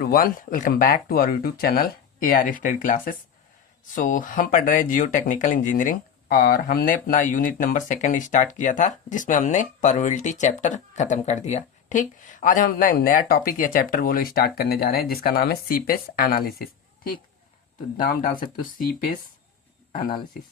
Everyone, welcome back to our YouTube channel A R study classes. So हम पढ़ रहे हैं जियो टेक्निकल इंजीनियरिंग और हमने अपना यूनिट नंबर सेकंड स्टार्ट किया था जिसमें हमने परमेबिलिटी चैप्टर खत्म कर दिया। ठीक, आज हम अपना नया टॉपिक या चैप्टर बोलो स्टार्ट करने जा रहे हैं जिसका नाम है सीपेस एनालिसिस। ठीक, तो नाम डाल सकते हो सीपेस एनालिसिस।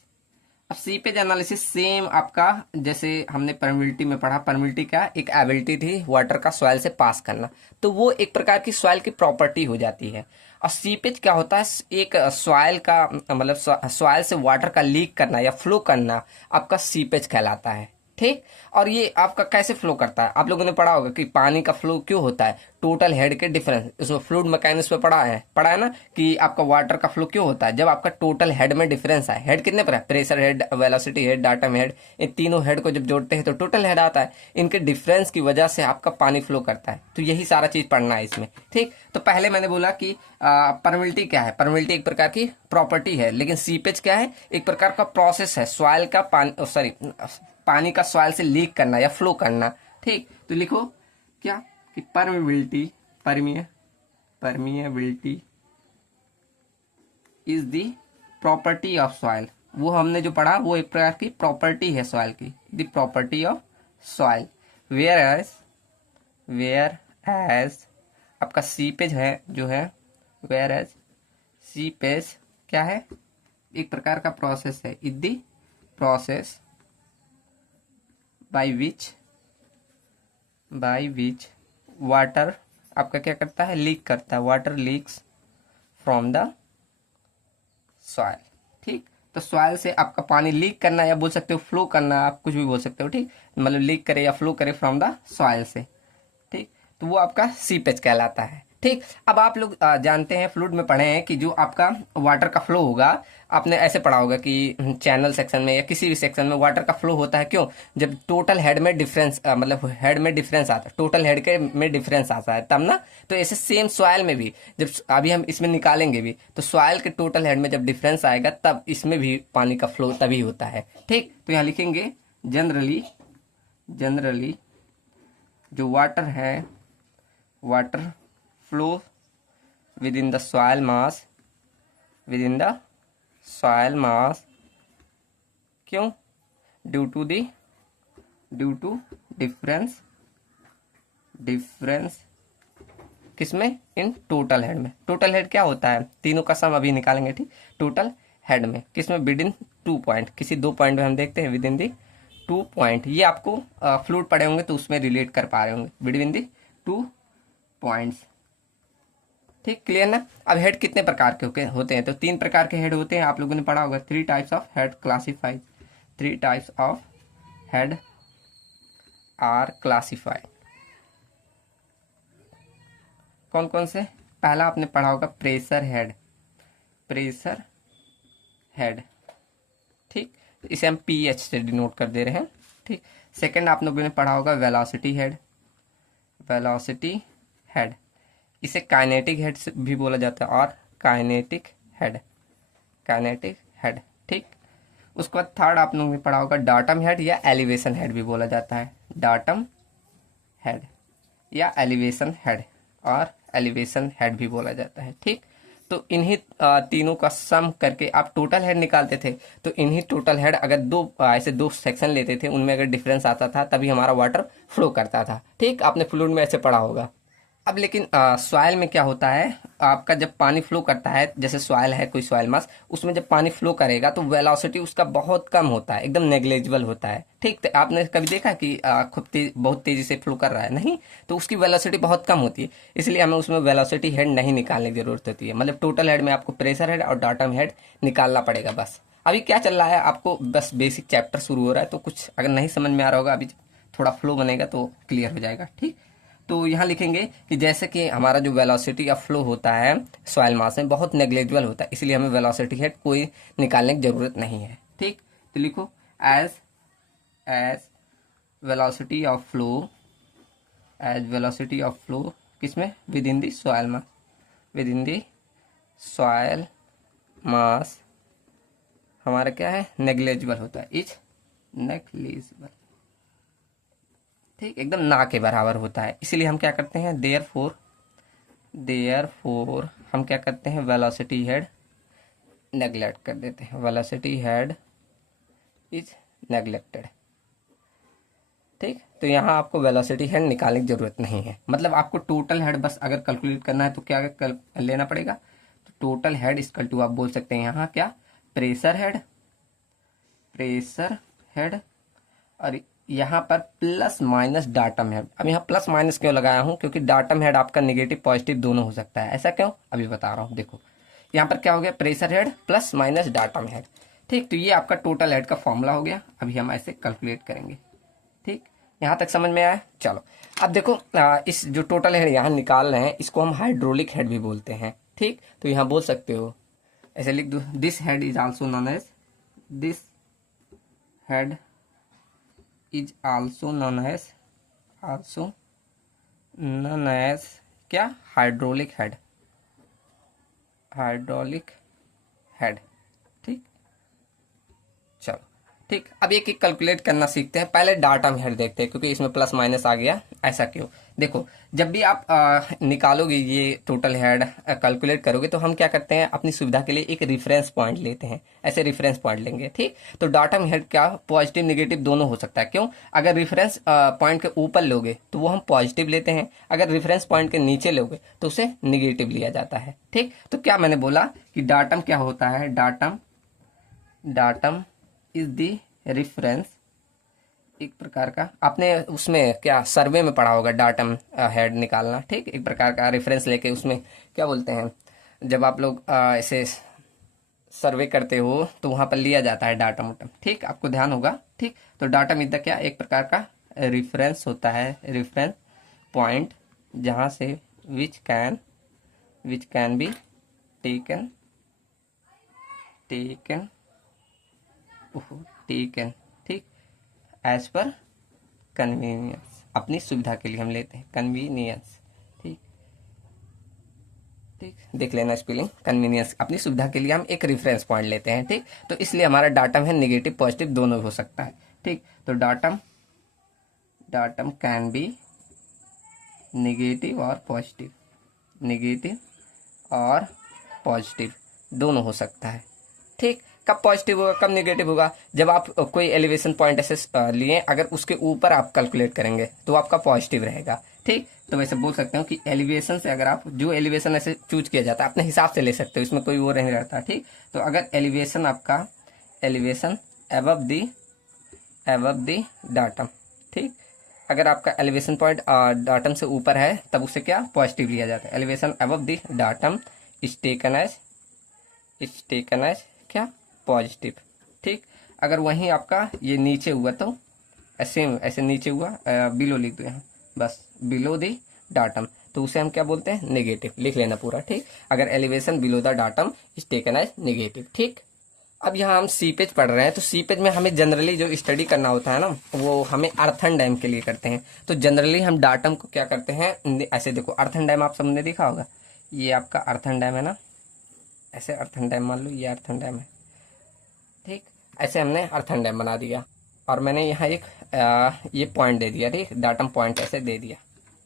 अब सीपेज एनालिसिस सेम आपका जैसे हमने परमेबिलिटी में पढ़ा, परमेबिलिटी क्या एक एबिलिटी थी वाटर का सॉइल से पास करना, तो वो एक प्रकार की सॉइल की प्रॉपर्टी हो जाती है। और सीपेज क्या होता है, एक सॉइल का मतलब सॉइल से वाटर का लीक करना या फ्लो करना आपका सीपेज कहलाता है। ठीक, और ये आपका कैसे फ्लो करता है, आप लोगों ने पढ़ा होगा कि पानी का फ्लो क्यों होता है, टोटल हेड के डिफरेंस, इसमें फ्लूइड मैकेनिक्स पे पढ़ा है ना कि आपका वाटर का फ्लो क्यों होता है जब आपका टोटल हेड में डिफरेंस है। हेड कितने पर है, pressure head, velocity head, datum head, इन तीनों हेड को जब जोड़ते हैं तो टोटल हेड आता है। इनके डिफरेंस की वजह से आपका पानी फ्लो करता है, तो यही सारा चीज पढ़ना है इसमें। ठीक, तो पहले मैंने बोला कि परमेबिलिटी क्या है, परमेबिलिटी एक प्रकार की प्रॉपर्टी है, लेकिन सीपेज क्या है, एक प्रकार का प्रोसेस है सॉइल का पानी का सॉइल से लीक करना या फ्लो करना। ठीक, तो लिखो क्या कि permeability is the property of soil. वो हमने जो पढ़ा वो एक प्रकार की प्रॉपर्टी है सॉइल की, the property of soil. Whereas आपका सीपेज है जो है, वेयर एज सीपेज क्या है, एक प्रकार का प्रोसेस है, is the process by which water आपका क्या करता है, लीक करता है, water leaks from the soil. ठीक, तो सॉइल से आपका पानी लीक करना या बोल सकते हो फ्लो करना, आप कुछ भी बोल सकते हो। ठीक, मतलब लीक करे या फ्लो करे फ्रॉम द सॉइल से। ठीक, तो वो आपका सीपेज कहलाता है। ठीक, अब आप लोग जानते हैं, फ्लूइड में पढ़े हैं कि जो आपका वाटर का फ्लो होगा, आपने ऐसे पढ़ा होगा कि चैनल सेक्शन में या किसी भी सेक्शन में वाटर का फ्लो होता है क्यों, जब टोटल हेड में डिफरेंस मतलब हेड में डिफरेंस आता है, टोटल हेड के में डिफरेंस आता है तब ना। तो ऐसे सेम सॉइल में भी जब अभी हम इसमें निकालेंगे भी, तो सॉइल के टोटल हेड में जब डिफरेंस आएगा तब इसमें भी पानी का फ्लो तभी होता है। ठीक, तो यहाँ लिखेंगे जनरली जो वाटर है, water flow within the soil mass क्यों, ड्यू टू डिफरेंस किसमें, इन टोटल हेड में। टोटल हेड क्या होता है, तीनों का सम अभी निकालेंगे। ठीक, टोटल हेड में किसमें, विद इन 2 पॉइंट, किसी 2 पॉइंट में हम देखते हैं विद इन दी 2 पॉइंट। ये आपको फ्लूइड पढ़े होंगे तो उसमें रिलेट कर पा रहे होंगे, विद इन दी 2 पॉइंट्स। ठीक, क्लियर ना। अब हेड कितने प्रकार के होते हैं, तो 3 प्रकार के हेड होते हैं, आप लोगों ने पढ़ा होगा। 3 types of head classified, 3 types of head are classified. कौन कौन से, पहला आपने पढ़ा होगा प्रेशर हेड। ठीक, इसे हम पीएच से डिनोट कर दे रहे हैं। ठीक, सेकंड आप लोगों ने पढ़ा होगा वेलोसिटी हेड, इसे काइनेटिक हेड से भी बोला जाता है, और काइनेटिक हेड। ठीक, उसके बाद थर्ड आप लोगों ने पढ़ा होगा डाटम हेड या एलिवेशन हेड भी बोला जाता है, डाटम हेड या एलिवेशन हेड, और एलिवेशन हेड भी बोला जाता है। ठीक, तो इन्हीं तीनों का सम करके आप टोटल हेड निकालते थे, तो इन्हीं टोटल हेड अगर ऐसे दो सेक्शन लेते थे, उनमें अगर डिफरेंस आता था तभी हमारा वाटर फ्लो करता था। ठीक, आपने फ्लूइड में ऐसे पढ़ा होगा। अब लेकिन सॉइल में क्या होता है, आपका जब पानी फ्लो करता है, जैसे सॉइल है कोई सॉइल मास, उसमें जब पानी फ्लो करेगा तो वेलोसिटी उसका बहुत कम होता है, एकदम नेग्लेजिबल होता है। ठीक, तो आपने कभी देखा कि बहुत तेजी से फ्लो कर रहा है, नहीं, तो उसकी वेलोसिटी बहुत कम होती है, इसलिए हमें उसमें वेलोसिटी हेड नहीं निकालने की जरूरत होती है। मतलब टोटल हेड में आपको प्रेशर हेड और डाटम हेड निकालना पड़ेगा बस। अभी क्या चल रहा है, आपको बस बेसिक चैप्टर शुरू हो रहा है, तो कुछ अगर नहीं समझ में आ रहा होगा, अभी थोड़ा फ्लो बनेगा तो क्लियर हो जाएगा। ठीक, तो यहाँ लिखेंगे कि जैसे कि हमारा जो वेलोसिटी ऑफ फ्लो होता है सॉइल मास में बहुत नेग्लेजिबल होता है, इसलिए हमें वेलोसिटी हेड कोई निकालने की जरूरत नहीं है। ठीक, तो लिखो एज वेलोसिटी ऑफ फ्लो किसमें, विद इन दी सॉइल मास हमारा क्या है, नेग्लेजिबल होता है, इज नेग्लेजिबल। ठीक, एकदम ना के बराबर होता है, इसलिए हम क्या करते हैं, देयरफॉर देयरफॉर हम क्या करते हैं, वेलोसिटी हेड नेग्लेक्ट कर देते हैं, वेलोसिटी हेड इज नेग्लेक्टेड। ठीक, तो यहाँ आपको वेलोसिटी हेड निकालने की जरूरत नहीं है, मतलब आपको टोटल हेड बस अगर कैलकुलेट करना है तो क्या लेना पड़ेगा, तो टोटल हेड इक्वल टू आप बोल सकते हैं यहाँ क्या, प्रेशर हेड और यहाँ पर प्लस माइनस डाटम हेड। अब यहाँ प्लस माइनस क्यों लगाया हूँ, क्योंकि डाटम हेड आपका निगेटिव पॉजिटिव दोनों हो सकता है। ऐसा क्यों, अभी बता रहा हूँ। देखो यहाँ पर क्या हो गया, pressure head plus minus datum head. ठीक, तो ये आपका टोटल हेड का फॉर्मूला हो गया। अभी हम ऐसे कैलकुलेट करेंगे। ठीक, यहाँ तक समझ में आया। चलो अब देखो, इस जो टोटल हेड यहाँ निकाल रहे हैं इसको हम हाइड्रोलिक हेड भी बोलते हैं। ठीक, तो यहाँ बोल सकते हो, ऐसे लिख दो, this head is also known as, this head is also known as क्या, हाइड्रोलिक हेड। ठीक, चलो ठीक, अब एक एक कैलकुलेट करना सीखते हैं। पहले डाटम हेड देखते हैं, क्योंकि इसमें प्लस माइनस आ गया। ऐसा क्यों, देखो जब भी आप निकालोगे ये टोटल हेड कैलकुलेट करोगे, तो हम क्या करते हैं, अपनी सुविधा के लिए एक रेफरेंस पॉइंट लेते हैं। ऐसे रेफरेंस पॉइंट लेंगे। ठीक, तो डाटम हेड क्या, पॉजिटिव निगेटिव दोनों हो सकता है। क्यों, अगर रेफरेंस पॉइंट के ऊपर लोगे तो वो हम पॉजिटिव लेते हैं, अगर रेफरेंस पॉइंट के नीचे लोगे तो उसे निगेटिव लिया जाता है। ठीक, तो क्या मैंने बोला कि डाटम क्या होता है, डाटम इज द रेफरेंस, एक प्रकार का, आपने उसमें क्या सर्वे में पढ़ा होगा डाटम हेड निकालना। ठीक, एक प्रकार का रेफरेंस लेके उसमें क्या बोलते हैं, जब आप लोग ऐसे सर्वे करते हो तो वहां पर लिया जाता है डाटम उटम। ठीक, आपको ध्यान होगा। ठीक, तो डाटम इज द क्या, एक प्रकार का रेफरेंस होता है, रेफरेंस पॉइंट, जहां से विच कैन बी टेकन ठीक, एज पर कन्वीनियंस, अपनी सुविधा के लिए हम लेते हैं, कन्वीनियंस। ठीक, ठीक, देख लेना स्पेलिंग, कन्वीनियंस, अपनी सुविधा के लिए हम एक रेफरेंस पॉइंट लेते हैं। ठीक, तो इसलिए हमारा डाटम है निगेटिव पॉजिटिव दोनों हो सकता है। ठीक, तो डाटम कैन बी निगेटिव और पॉजिटिव दोनों हो सकता है। ठीक, कब पॉजिटिव होगा कब नेगेटिव होगा, जब आप कोई एलिवेशन पॉइंट ऐसे लिए, अगर उसके ऊपर आप कैलकुलेट करेंगे तो आपका पॉजिटिव रहेगा। ठीक, तो वैसे बोल सकते हो कि एलिवेशन से, अगर आप जो एलिवेशन ऐसे चूज किया जाता है अपने हिसाब से ले सकते हो, इसमें कोई वो नहीं रहता। ठीक, तो अगर एलिवेशन आपका, एलिवेशन एबव द डाटम, ठीक, अगर आपका एलिवेशन पॉइंट डाटम से ऊपर है तब उसे क्या, पॉजिटिव लिया जाता है। Elevation above the datum is taken as क्या, पॉजिटिव। ठीक, अगर वहीं आपका ये नीचे हुआ तो ऐसे नीचे हुआ, बिलो लिख दो यहाँ बस, बिलो द डाटम, तो उसे हम क्या बोलते हैं, नेगेटिव। लिख लेना पूरा। ठीक, अगर elevation below the datum is taken as negative. ठीक, अब यहाँ हम सीपेज पढ़ रहे हैं, तो सीपेज में हमें जनरली जो स्टडी करना होता है ना, वो हमें अर्थन डैम के लिए करते हैं। तो जनरली हम डाटम को क्या करते हैं, ऐसे देखो, अर्थन डैम आप सबने देखा होगा, ये आपका अर्थन डैम है ना, ऐसे अर्थन डैम मान लो, ये अर्थन डैम है। ठीक, ऐसे हमने अर्थन डैम बना दिया, और मैंने यहाँ एक ये पॉइंट दे दिया। ठीक, डाटम पॉइंट ऐसे दे दिया,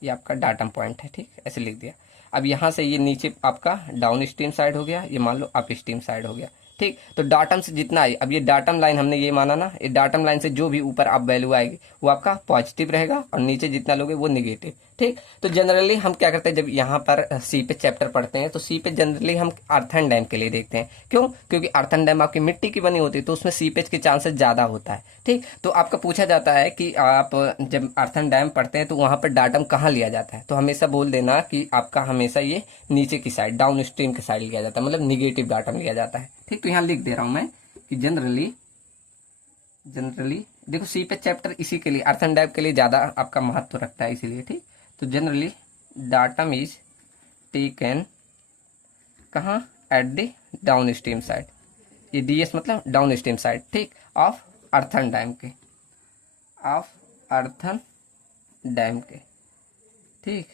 ये आपका डाटम पॉइंट है। ठीक, ऐसे लिख दिया। अब यहाँ से ये नीचे आपका डाउन स्ट्रीम साइड हो गया, ये मान लो अप स्ट्रीम साइड हो गया। ठीक, तो डाटम से जितना आई, अब ये डाटम लाइन हमने ये माना ना, ये डाटम लाइन से जो भी ऊपर आप वैल्यू आएगी वो आपका पॉजिटिव रहेगा, और नीचे जितना लोगे वो निगेटिव। ठीक, तो जनरली हम क्या करते हैं, जब यहाँ पर सी पे चैप्टर पढ़ते हैं तो सी पे जनरली हम अर्थन डैम के लिए देखते हैं। क्यों, क्योंकि अर्थन डैम आपकी मिट्टी की बनी होती है, तो उसमें सीपेज के चांसेस ज्यादा होता है। ठीक, तो आपका पूछा जाता है कि आप जब अर्थन डैम पढ़ते हैं तो वहां पर डाटम कहाँ लिया जाता है, तो हमेशा बोल देना कि आपका हमेशा ये नीचे की साइड, डाउन स्ट्रीम की साइड लिया जाता है, मतलब निगेटिव डाटम लिया जाता है। ठीक, तो यहाँ लिख दे रहा हूं मैं कि जनरली देखो सी पे चैप्टर इसी के लिए, अर्थन डैम के लिए ज्यादा आपका महत्व रखता है, इसीलिए। ठीक, तो जनरली डाटम इज टेकन कहाँ, at the down stream side, ये डीएस मतलब डाउन स्ट्रीम साइड। ठीक, ऑफ अर्थन डैम के, ठीक,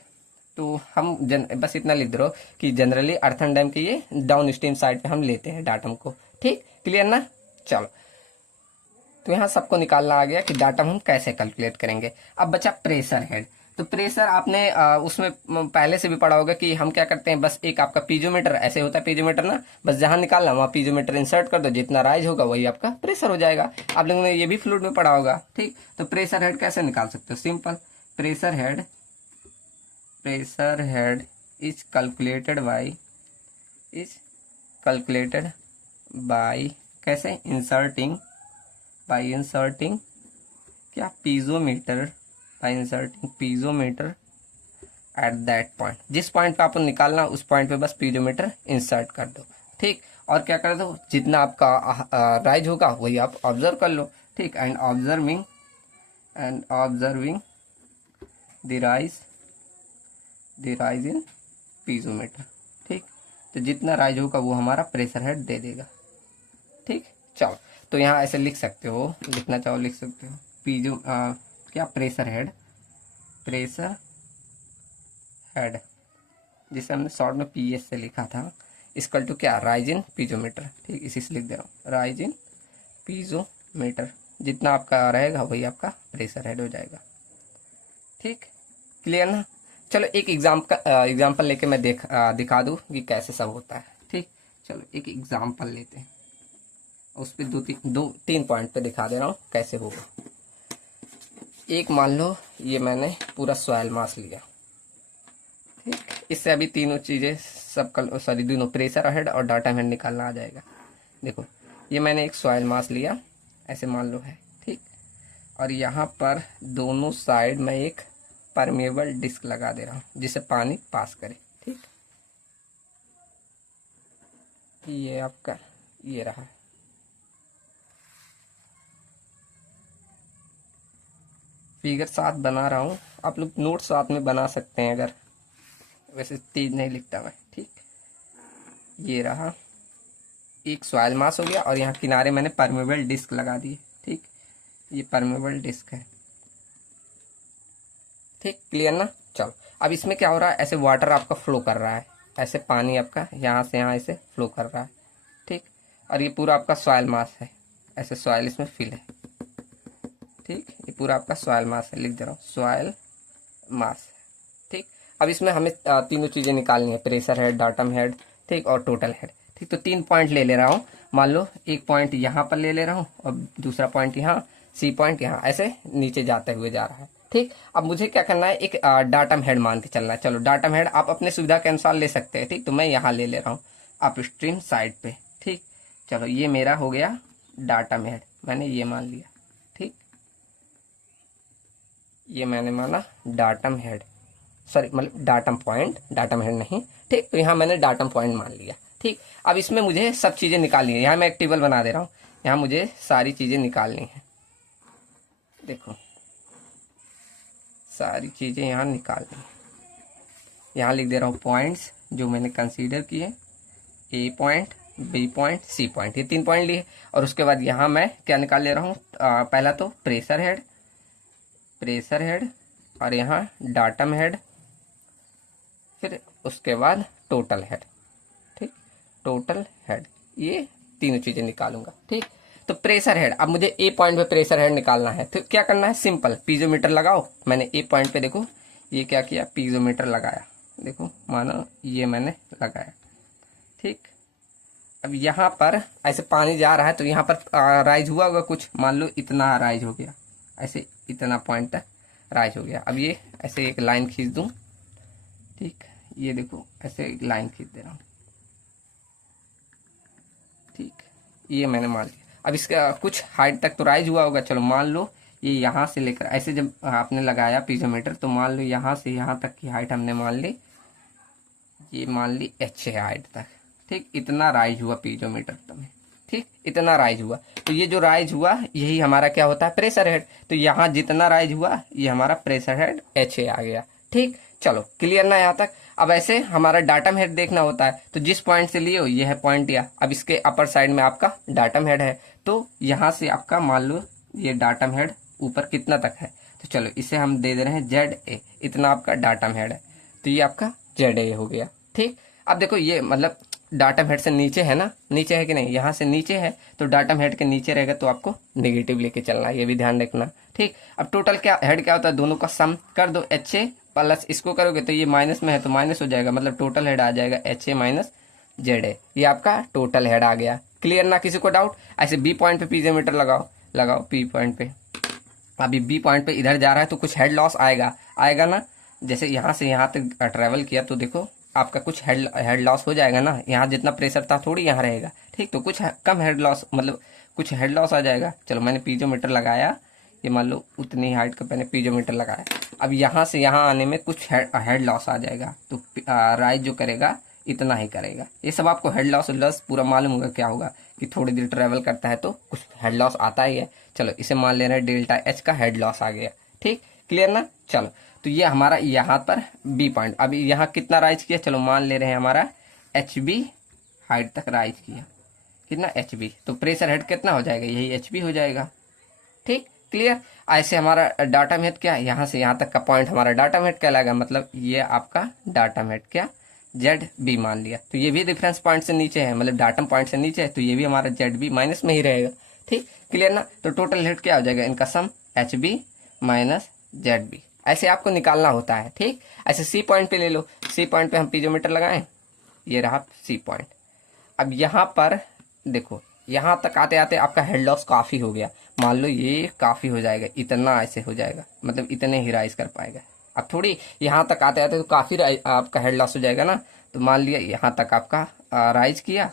तो हम बस इतना लिख दो कि जनरली अर्थन डैम के ये डाउन स्ट्रीम साइड पे हम लेते हैं डाटम को। ठीक, क्लियर ना। चलो, तो यहाँ सबको निकालना आ गया कि डाटम हम कैसे कैलकुलेट करेंगे। अब बचा प्रेशर हेड। तो प्रेशर आपने उसमें पहले से भी पढ़ा होगा कि हम क्या करते हैं, बस एक आपका पीजोमीटर ऐसे होता है, पीजोमीटर ना, बस जहां निकालना वहां पीजोमीटर इंसर्ट कर दो, जितना राइज होगा वही आपका प्रेशर हो जाएगा। आप लोगों ने ये भी फ्लूइड में पढ़ा होगा, ठीक। तो प्रेशर हेड कैसे निकाल सकते हो, simple, pressure head is calculated by कैसे, इंसर्टिंग क्या, पीजोमीटर एट दैट पॉइंट, जिस पॉइंट पे आपको निकालना उस पॉइंट पे बस पीजोमीटर इंसर्ट कर दो, ठीक। और क्या कर दो, जितना आपका राइज होगा वही आप ऑब्जर्व कर लो, ठीक। And observing the rise in piezometer, ठीक। तो जितना राइज होगा वो हमारा प्रेशर हेड दे देगा, ठीक। चलो, तो यहाँ ऐसे लिख सकते हो, लिखना चाहो लिख सकते हो, क्या, प्रेशर हेड जिसे हमने शॉर्ट में पीएस से लिखा था, इक्वल टू क्या, राइज इन पीजोमीटर, ठीक। इसी से लिख दे रहा हूँ, राइज इन पीजोमीटर, जितना आपका रहेगा वही आपका प्रेशर हेड हो जाएगा, ठीक। क्लियर ना। चलो एक एग्जाम्पल लेके मैं दिखा दूँ कि कैसे सब होता है, ठीक। चलो एक एग्जाम्पल लेते हैं, उस पर दो तीन पॉइंट पे दिखा दे रहा हूँ कैसे होगा। एक मान लो ये मैंने पूरा सॉइल मास लिया, ठीक। इससे अभी तीनों चीजें दोनों प्रेशर हेड और डाटा हेड निकालना आ जाएगा। देखो, ये मैंने एक सॉइल मास लिया, ऐसे मान लो है, ठीक। और यहाँ पर दोनों साइड में एक परमेबल डिस्क लगा दे रहा हूँ जिससे पानी पास करे, ठीक। ये आपका ये रहा, फिगर 7 बना रहा हूँ, आप लोग नोट साथ में बना सकते हैं, अगर वैसे तेज नहीं लिखता मैं, ठीक। ये रहा, एक सॉइल मास हो गया और यहाँ किनारे मैंने परमेबल डिस्क लगा दी, ठीक। ये परमेबल डिस्क है, ठीक। क्लियर ना। चलो, अब इसमें क्या हो रहा है, ऐसे वाटर आपका फ्लो कर रहा है, ऐसे पानी आपका यहाँ से यहाँ ऐसे फ्लो कर रहा है, ठीक। और ये पूरा आपका सॉइल मास है, ऐसे सॉइल इसमें फिल है, ठीक। ये पूरा आपका सॉइल मास है, लिख दे रहा हूँ, सॉइल मास, ठीक। अब इसमें हमें तीनों चीजें निकालनी है, प्रेशर हेड, डाटम हेड, ठीक, और टोटल हेड, ठीक। तो 3 पॉइंट ले रहा हूँ, मान लो एक पॉइंट यहाँ पर ले रहा हूँ और दूसरा पॉइंट यहाँ, सी पॉइंट यहाँ, ऐसे नीचे जाते हुए जा रहा है, ठीक। अब मुझे क्या करना है, एक डाटम हेड मान के चलना है। चलो, डाटम हेड आप अपने सुविधा के अनुसार ले सकते हैं, ठीक। तो मैं यहाँ ले रहा हूँ अप स्ट्रीम साइड पे, ठीक। चलो, ये मेरा हो गया डाटम हेड, मैंने ये मान लिया, ठीक। ये मैंने माना डाटम हेड, सॉरी मतलब डाटम पॉइंट, डाटम हेड नहीं, ठीक। तो यहाँ मैंने डाटम पॉइंट मान लिया, ठीक। अब इसमें मुझे सब चीजें निकालनी है, यहाँ मैं एक टेबल बना दे रहा हूँ, यहाँ मुझे सारी चीजें निकालनी है, देखो सारी चीजें यहाँ निकालनी है। यहाँ लिख दे रहा हूँ पॉइंट्स जो मैंने कंसीडर किए, A point, B point, C point, ये 3 पॉइंट लिए। और उसके बाद यहाँ मैं क्या निकाल ले रहा हूँ, पहला तो प्रेशर हेड और यहाँ डाटम हेड, फिर उसके बाद टोटल हेड, ठीक। टोटल हेड, ये तीनों चीजें निकालूंगा, ठीक। तो प्रेशर हेड, अब मुझे ए पॉइंट पे प्रेशर हेड निकालना है, तो क्या करना है, सिंपल, पीजोमीटर लगाओ। मैंने ए पॉइंट पे देखो ये क्या किया, पीजोमीटर लगाया, देखो मानो ये मैंने लगाया, ठीक। अब यहाँ पर ऐसे पानी जा रहा है तो यहाँ पर राइज हुआ होगा कुछ, मान लो इतना राइज हो गया, ऐसे इतना पॉइंट तक राइज हो गया। अब ये ऐसे एक लाइन खींच दूं, ठीक। ये देखो ऐसे एक लाइन खींच दे रहा हूँ, ठीक। ये मैंने मान लिया। अब इसका कुछ हाइट तक तो राइज हुआ होगा, चलो मान लो ये यहाँ से लेकर ऐसे जब आपने लगाया पीजोमीटर, तो मान लो यहाँ से यहाँ तक की हाइट हमने मान ली, ये मान ली एच है हाइट तक, ठीक। इतना राइज हुआ पीजोमीटर में, ठीक, इतना राइज हुआ। तो ये जो राइज हुआ यही हमारा क्या होता है, प्रेशर हेड। तो यहाँ जितना राइज हुआ ये हमारा प्रेशर हेड एच आ गया, ठीक। चलो, क्लियर ना यहाँ तक। अब ऐसे हमारा डाटम हेड देखना होता है, तो जिस पॉइंट से लिए हो ये है पॉइंट या, अब इसके अपर साइड में आपका डाटम हेड है, तो यहाँ से आपका मान लो ये डाटम हेड ऊपर कितना तक है, तो चलो इसे हम दे दे रहे हैं जेड ए, इतना आपका डाटम हेड है, तो ये आपका जेड ए हो गया, ठीक। अब देखो ये मतलब डाटम हेड से नीचे है ना, नीचे है कि नहीं, यहाँ से नीचे है तो डाटम हेड के नीचे रहेगा तो आपको नेगेटिव लेके चलना है, ये भी ध्यान रखना। ठीक, अब टोटल क्या हेड क्या होता है, दोनों का सम कर दो, एच ए प्लस इसको करोगे तो ये माइनस में है तो माइनस हो जाएगा, मतलब टोटल हेड आ जाएगा H A minus Z A, ये आपका टोटल हेड आ गया। क्लियर ना, किसी को डाउट? ऐसे बी पॉइंट पे पीजोमीटर लगाओ पी पॉइंट पे। अभी बी पॉइंट पे इधर जा रहा है तो कुछ हेड लॉस आएगा ना, जैसे यहाँ से यहाँ तक ट्रेवल किया तो देखो आपका कुछ हेड लॉस हो जाएगा ना, यहाँ जितना प्रेशर था थोड़ी यहाँ रहेगा। ठीक, तो कुछ कम हेड लॉस, मतलब कुछ हेड लॉस आ जाएगा। चलो मैंने पीजोमीटर लगाया, ये मान लो उतनी हाइट का मैंने पीजोमीटर लगाया, अब यहाँ से यहाँ आने में कुछ हेड लॉस आ जाएगा, तो राइज जो करेगा इतना ही करेगा। ये सब आपको हेड लॉस पूरा मालूम होगा क्या होगा, कि थोड़ी देर ट्रेवल करता है तो कुछ हेड लॉस आता ही है। चलो इसे मान ले रहे हैं डेल्टा एच का हेड लॉस आ गया। ठीक, क्लियर ना? चलो तो ये हमारा यहाँ पर बी पॉइंट, अभी यहाँ कितना राइज किया, चलो मान ले रहे हैं हमारा एच बी हाइट तक राइज किया, कितना एच बी, तो प्रेशर हेड कितना हो जाएगा, यही एच बी हो जाएगा। ठीक, क्लियर? ऐसे हमारा डाटा हेड क्या, यहाँ से यहाँ तक का पॉइंट हमारा डाटा हेड कहलाएगा, मतलब ये आपका डाटा हेड क्या जेड बी मान लिया, तो ये भी रेफरेंस पॉइंट से नीचे है, मतलब डाटम पॉइंट से नीचे है, तो ये भी हमारा जेड बी माइनस में ही रहेगा। ठीक, क्लियर ना? तो टोटल हेड क्या हो जाएगा इनका sum, H B minus Z B, ऐसे आपको निकालना होता है। ठीक, ऐसे सी पॉइंट पे ले लो, सी पॉइंट पे हम पीजोमीटर लगाएं, ये रहा सी पॉइंट। अब यहाँ पर देखो, यहाँ तक आते आते आपका हेड लॉस काफ़ी हो गया, मान लो ये काफ़ी हो जाएगा, इतना ऐसे हो जाएगा, मतलब इतने ही राइज कर पाएगा। अब थोड़ी यहाँ तक आते आते तो काफ़ी आपका हेड लॉस हो जाएगा ना, तो मान लिया यहाँ तक आपका राइज किया,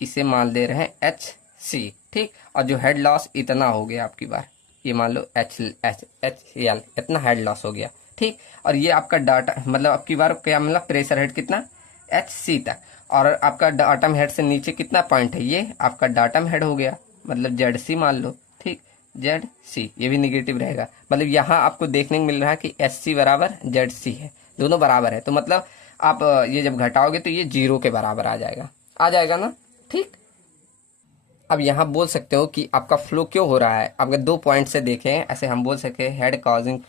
इसे मान दे रहे हैं एच सी। ठीक, और जो हेड लॉस इतना हो गया आपकी बार, ये मान लो एच एच एच एल, इतना हेड लॉस हो गया। ठीक, और ये आपका डाटा, मतलब आपकी बार क्या, मतलब प्रेशर हेड कितना, एच सी तक, और आपका डाटम हेड से नीचे कितना पॉइंट है, ये आपका डाटम हेड हो गया, मतलब जेड सी मान लो। ठीक, जेड सी, ये भी निगेटिव रहेगा, मतलब यहाँ आपको देखने को मिल रहा है कि एच सी बराबर जेड सी है, दोनों बराबर है, तो मतलब आप ये जब घटाओगे तो ये 0 के बराबर आ जाएगा ना। ठीक, अब यहाँ बोल सकते हो कि आपका फ्लो क्यों हो रहा है, अगर 2 पॉइंट से देखें, ऐसे हम बोल सके हेड कॉजिंग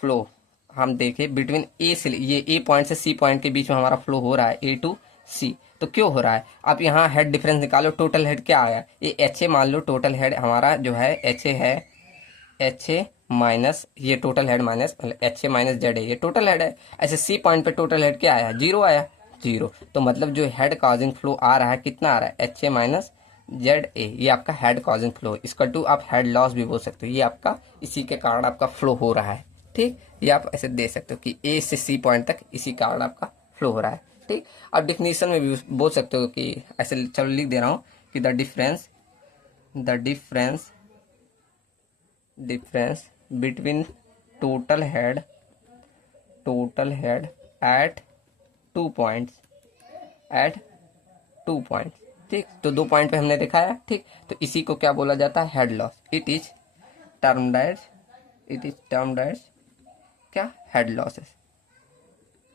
फ्लो हम देखें बिटवीन ए से, ये ए पॉइंट से सी पॉइंट के बीच में हमारा फ्लो हो रहा है, ए टू सी, तो क्यों हो रहा है? आप यहाँ हेड डिफरेंस निकालो, टोटल हेड क्या आया, ये एच ए मान लो, टोटल हेड हमारा जो है एच ए है, एच ए माइनस ये total head minus H A minus Z है, ये टोटल हेड है। ऐसे सी पॉइंट पे टोटल हेड क्या आया, 0 आया, 0, तो मतलब जो हेड कॉजिंग फ्लो आ रहा है कितना आ रहा है, H A minus Z A, ये आपका हेड कॉजिंग फ्लो, इसका टू आप हेड लॉस भी बोल सकते हो, ये आपका इसी के कारण आपका फ्लो हो रहा है। ठीक, ये आप ऐसे दे सकते हो कि ए से सी पॉइंट तक इसी कारण आपका फ्लो हो रहा है। ठीक, अब डिफिनीशन में भी बोल सकते हो कि ऐसे, चलो लिख दे रहा हूँ कि the difference between total head at 2 points. ठीक, तो 2 पॉइंट पे हमने दिखाया। ठीक, तो इसी को क्या बोला जाता है, head loss. It is termed as क्या, हेड लॉसेस।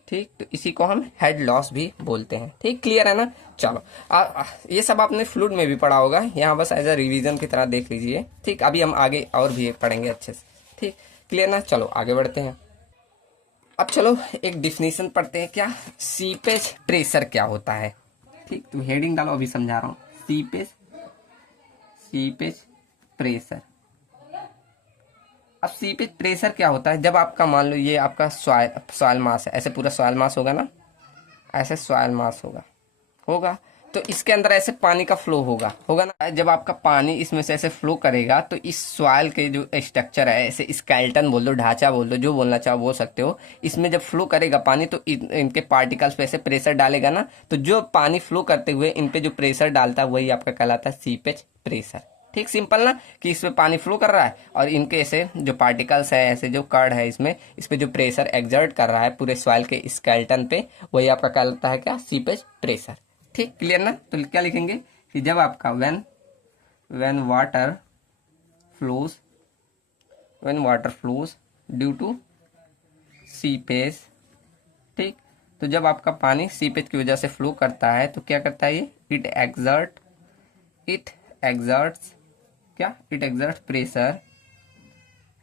ठीक, तो इसी को हम हेड लॉस भी बोलते हैं। ठीक, क्लियर है ना? चलो ये सब आपने फ्लूइड में भी पढ़ा होगा, यहाँ बस एज अ रिवीजन की तरह देख लीजिए। ठीक, अभी हम आगे और भी पढ़ेंगे अच्छे से। ठीक, क्लियर ना? चलो आगे बढ़ते हैं। अब चलो एक डिफिनीशन पढ़ते हैं, क्या सीपेज प्रेशर क्या होता है। ठीक, तो हेडिंग डालो, अभी समझा रहा हूँ। Seepage pressure. अब सीपेज प्रेशर क्या होता है, जब आपका मान लो ये आपका सॉइल मास है, ऐसे पूरा सॉइल मास होगा ना, ऐसे सॉइल मास होगा तो इसके अंदर ऐसे पानी का फ्लो होगा ना। जब आपका पानी इसमें से ऐसे फ्लो करेगा तो इस सॉइल के जो स्ट्रक्चर है, ऐसे स्केलेटन बोल दो, ढांचा बोल दो, जो बोलना चाहो बोल सकते हो, इसमें जब फ्लो करेगा पानी तो इनके पार्टिकल्स पे ऐसे प्रेशर डालेगा ना, तो जो पानी फ्लो करते हुए इन पे जो प्रेशर डालता है वही आपका कहलाता है सीपेज प्रेशर। ठीक, सिंपल ना, कि इसमें पानी फ्लो कर रहा है और इनके ऐसे जो पार्टिकल्स है, ऐसे जो कण है इसमें, इस पे जो प्रेशर एक्सर्ट कर रहा है पूरे सॉइल के स्केलेटन पे, वही आपका कहलाता है क्या, सीपेज प्रेशर। ठीक, क्लियर ना? तो क्या लिखेंगे कि जब आपका when water flows due to seepage. ठीक, तो जब आपका पानी सीपेज की वजह से फ्लो करता है तो क्या करता है ये, इट एग्जर्ट्स प्रेशर,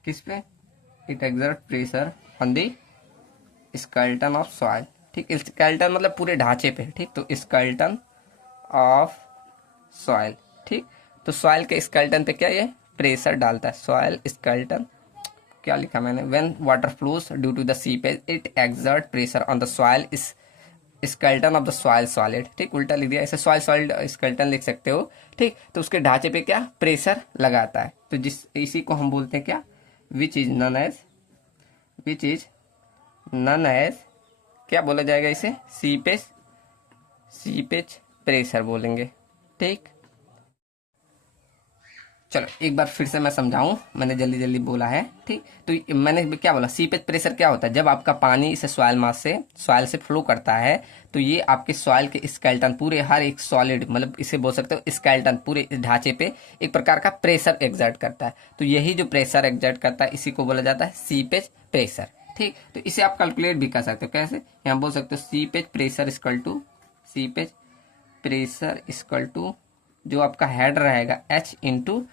किस पे, it exert pressure on the skeleton of soil, ठीक, स्केलेटन मतलब पूरे ढांचे पे, ठीक, तो स्केलेटन ऑफ सॉइल, ठीक, तो सॉइल के स्केलेटन पे क्या ये प्रेशर डालता है, सॉइल स्केलेटन, क्या लिखा मैंने, when water flows due to the seepage it exert pressure on the soil is skeleton of the soil solid, ठीक, उल्टा लिख दिया, ऐसे सॉइल सॉलिड स्केलेटन लिख सकते हो, ठीक, तो उसके ढांचे पे क्या प्रेशर लगाता है, तो जिस इसी को हम बोलते हैं क्या, विच इज नन एज क्या बोला जाएगा इसे, सीपेज प्रेशर बोलेंगे, ठीक। चलो एक बार फिर से मैं समझाऊं, मैंने जल्दी जल्दी बोला है, ठीक, तो मैंने क्या बोला, सीपेज प्रेशर क्या होता है, जब आपका पानी इसे सॉइल से फ्लो करता है, तो ये आपके सॉइल के स्केलेटन पूरे हर एक सॉलिड, मतलब इसे बोल सकते हो स्केलेटन पूरे ढांचे पे एक प्रकार का प्रेशर एक्सर्ट करता है, तो यही जो प्रेशर एक्सर्ट करता है इसी को बोला जाता है सीपेज प्रेशर, ठीक, तो इसे आप कैलकुलेट भी कर सकते हो, कैसे, यहाँ बोल सकते हो सीपेज प्रेशर इक्वल टू जो आपका हेड रहेगा H into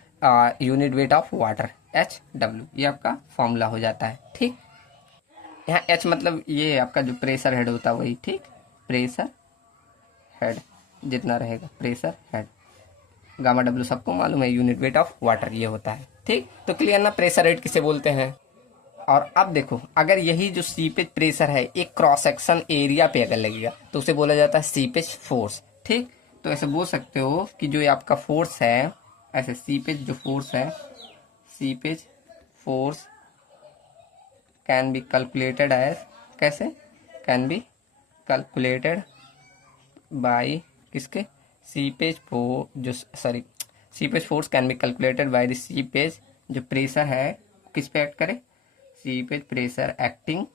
unit weight of water HW, ये आपका फॉर्मूला हो जाता है, ठीक। यहाँ H मतलब ये आपका जो प्रेशर हेड होता है वही, ठीक, प्रेशर हेड जितना रहेगा प्रेशर हेड, गामा W सबको मालूम है, यूनिट वेट ऑफ वाटर ये होता है, ठीक, तो क्लियर ना, प्रेशर हेड किसे बोलते हैं। और अब देखो, अगर यही जो सीपेज प्रेशर है एक क्रॉस सेक्शन एरिया पे अगर लगेगा तो उसे बोला जाता है सीपेज फोर्स, ठीक, तो ऐसे बोल सकते हो कि जो ये आपका फोर्स है, ऐसे सीपेज जो फोर्स है, seepage force can be calculated as, कैसे, कैन बी कैलकुलेटेड बाय किसके, seepage force can be calculated by the seepage जो प्रेशर है किस पे एक्ट करे, seepage pressure acting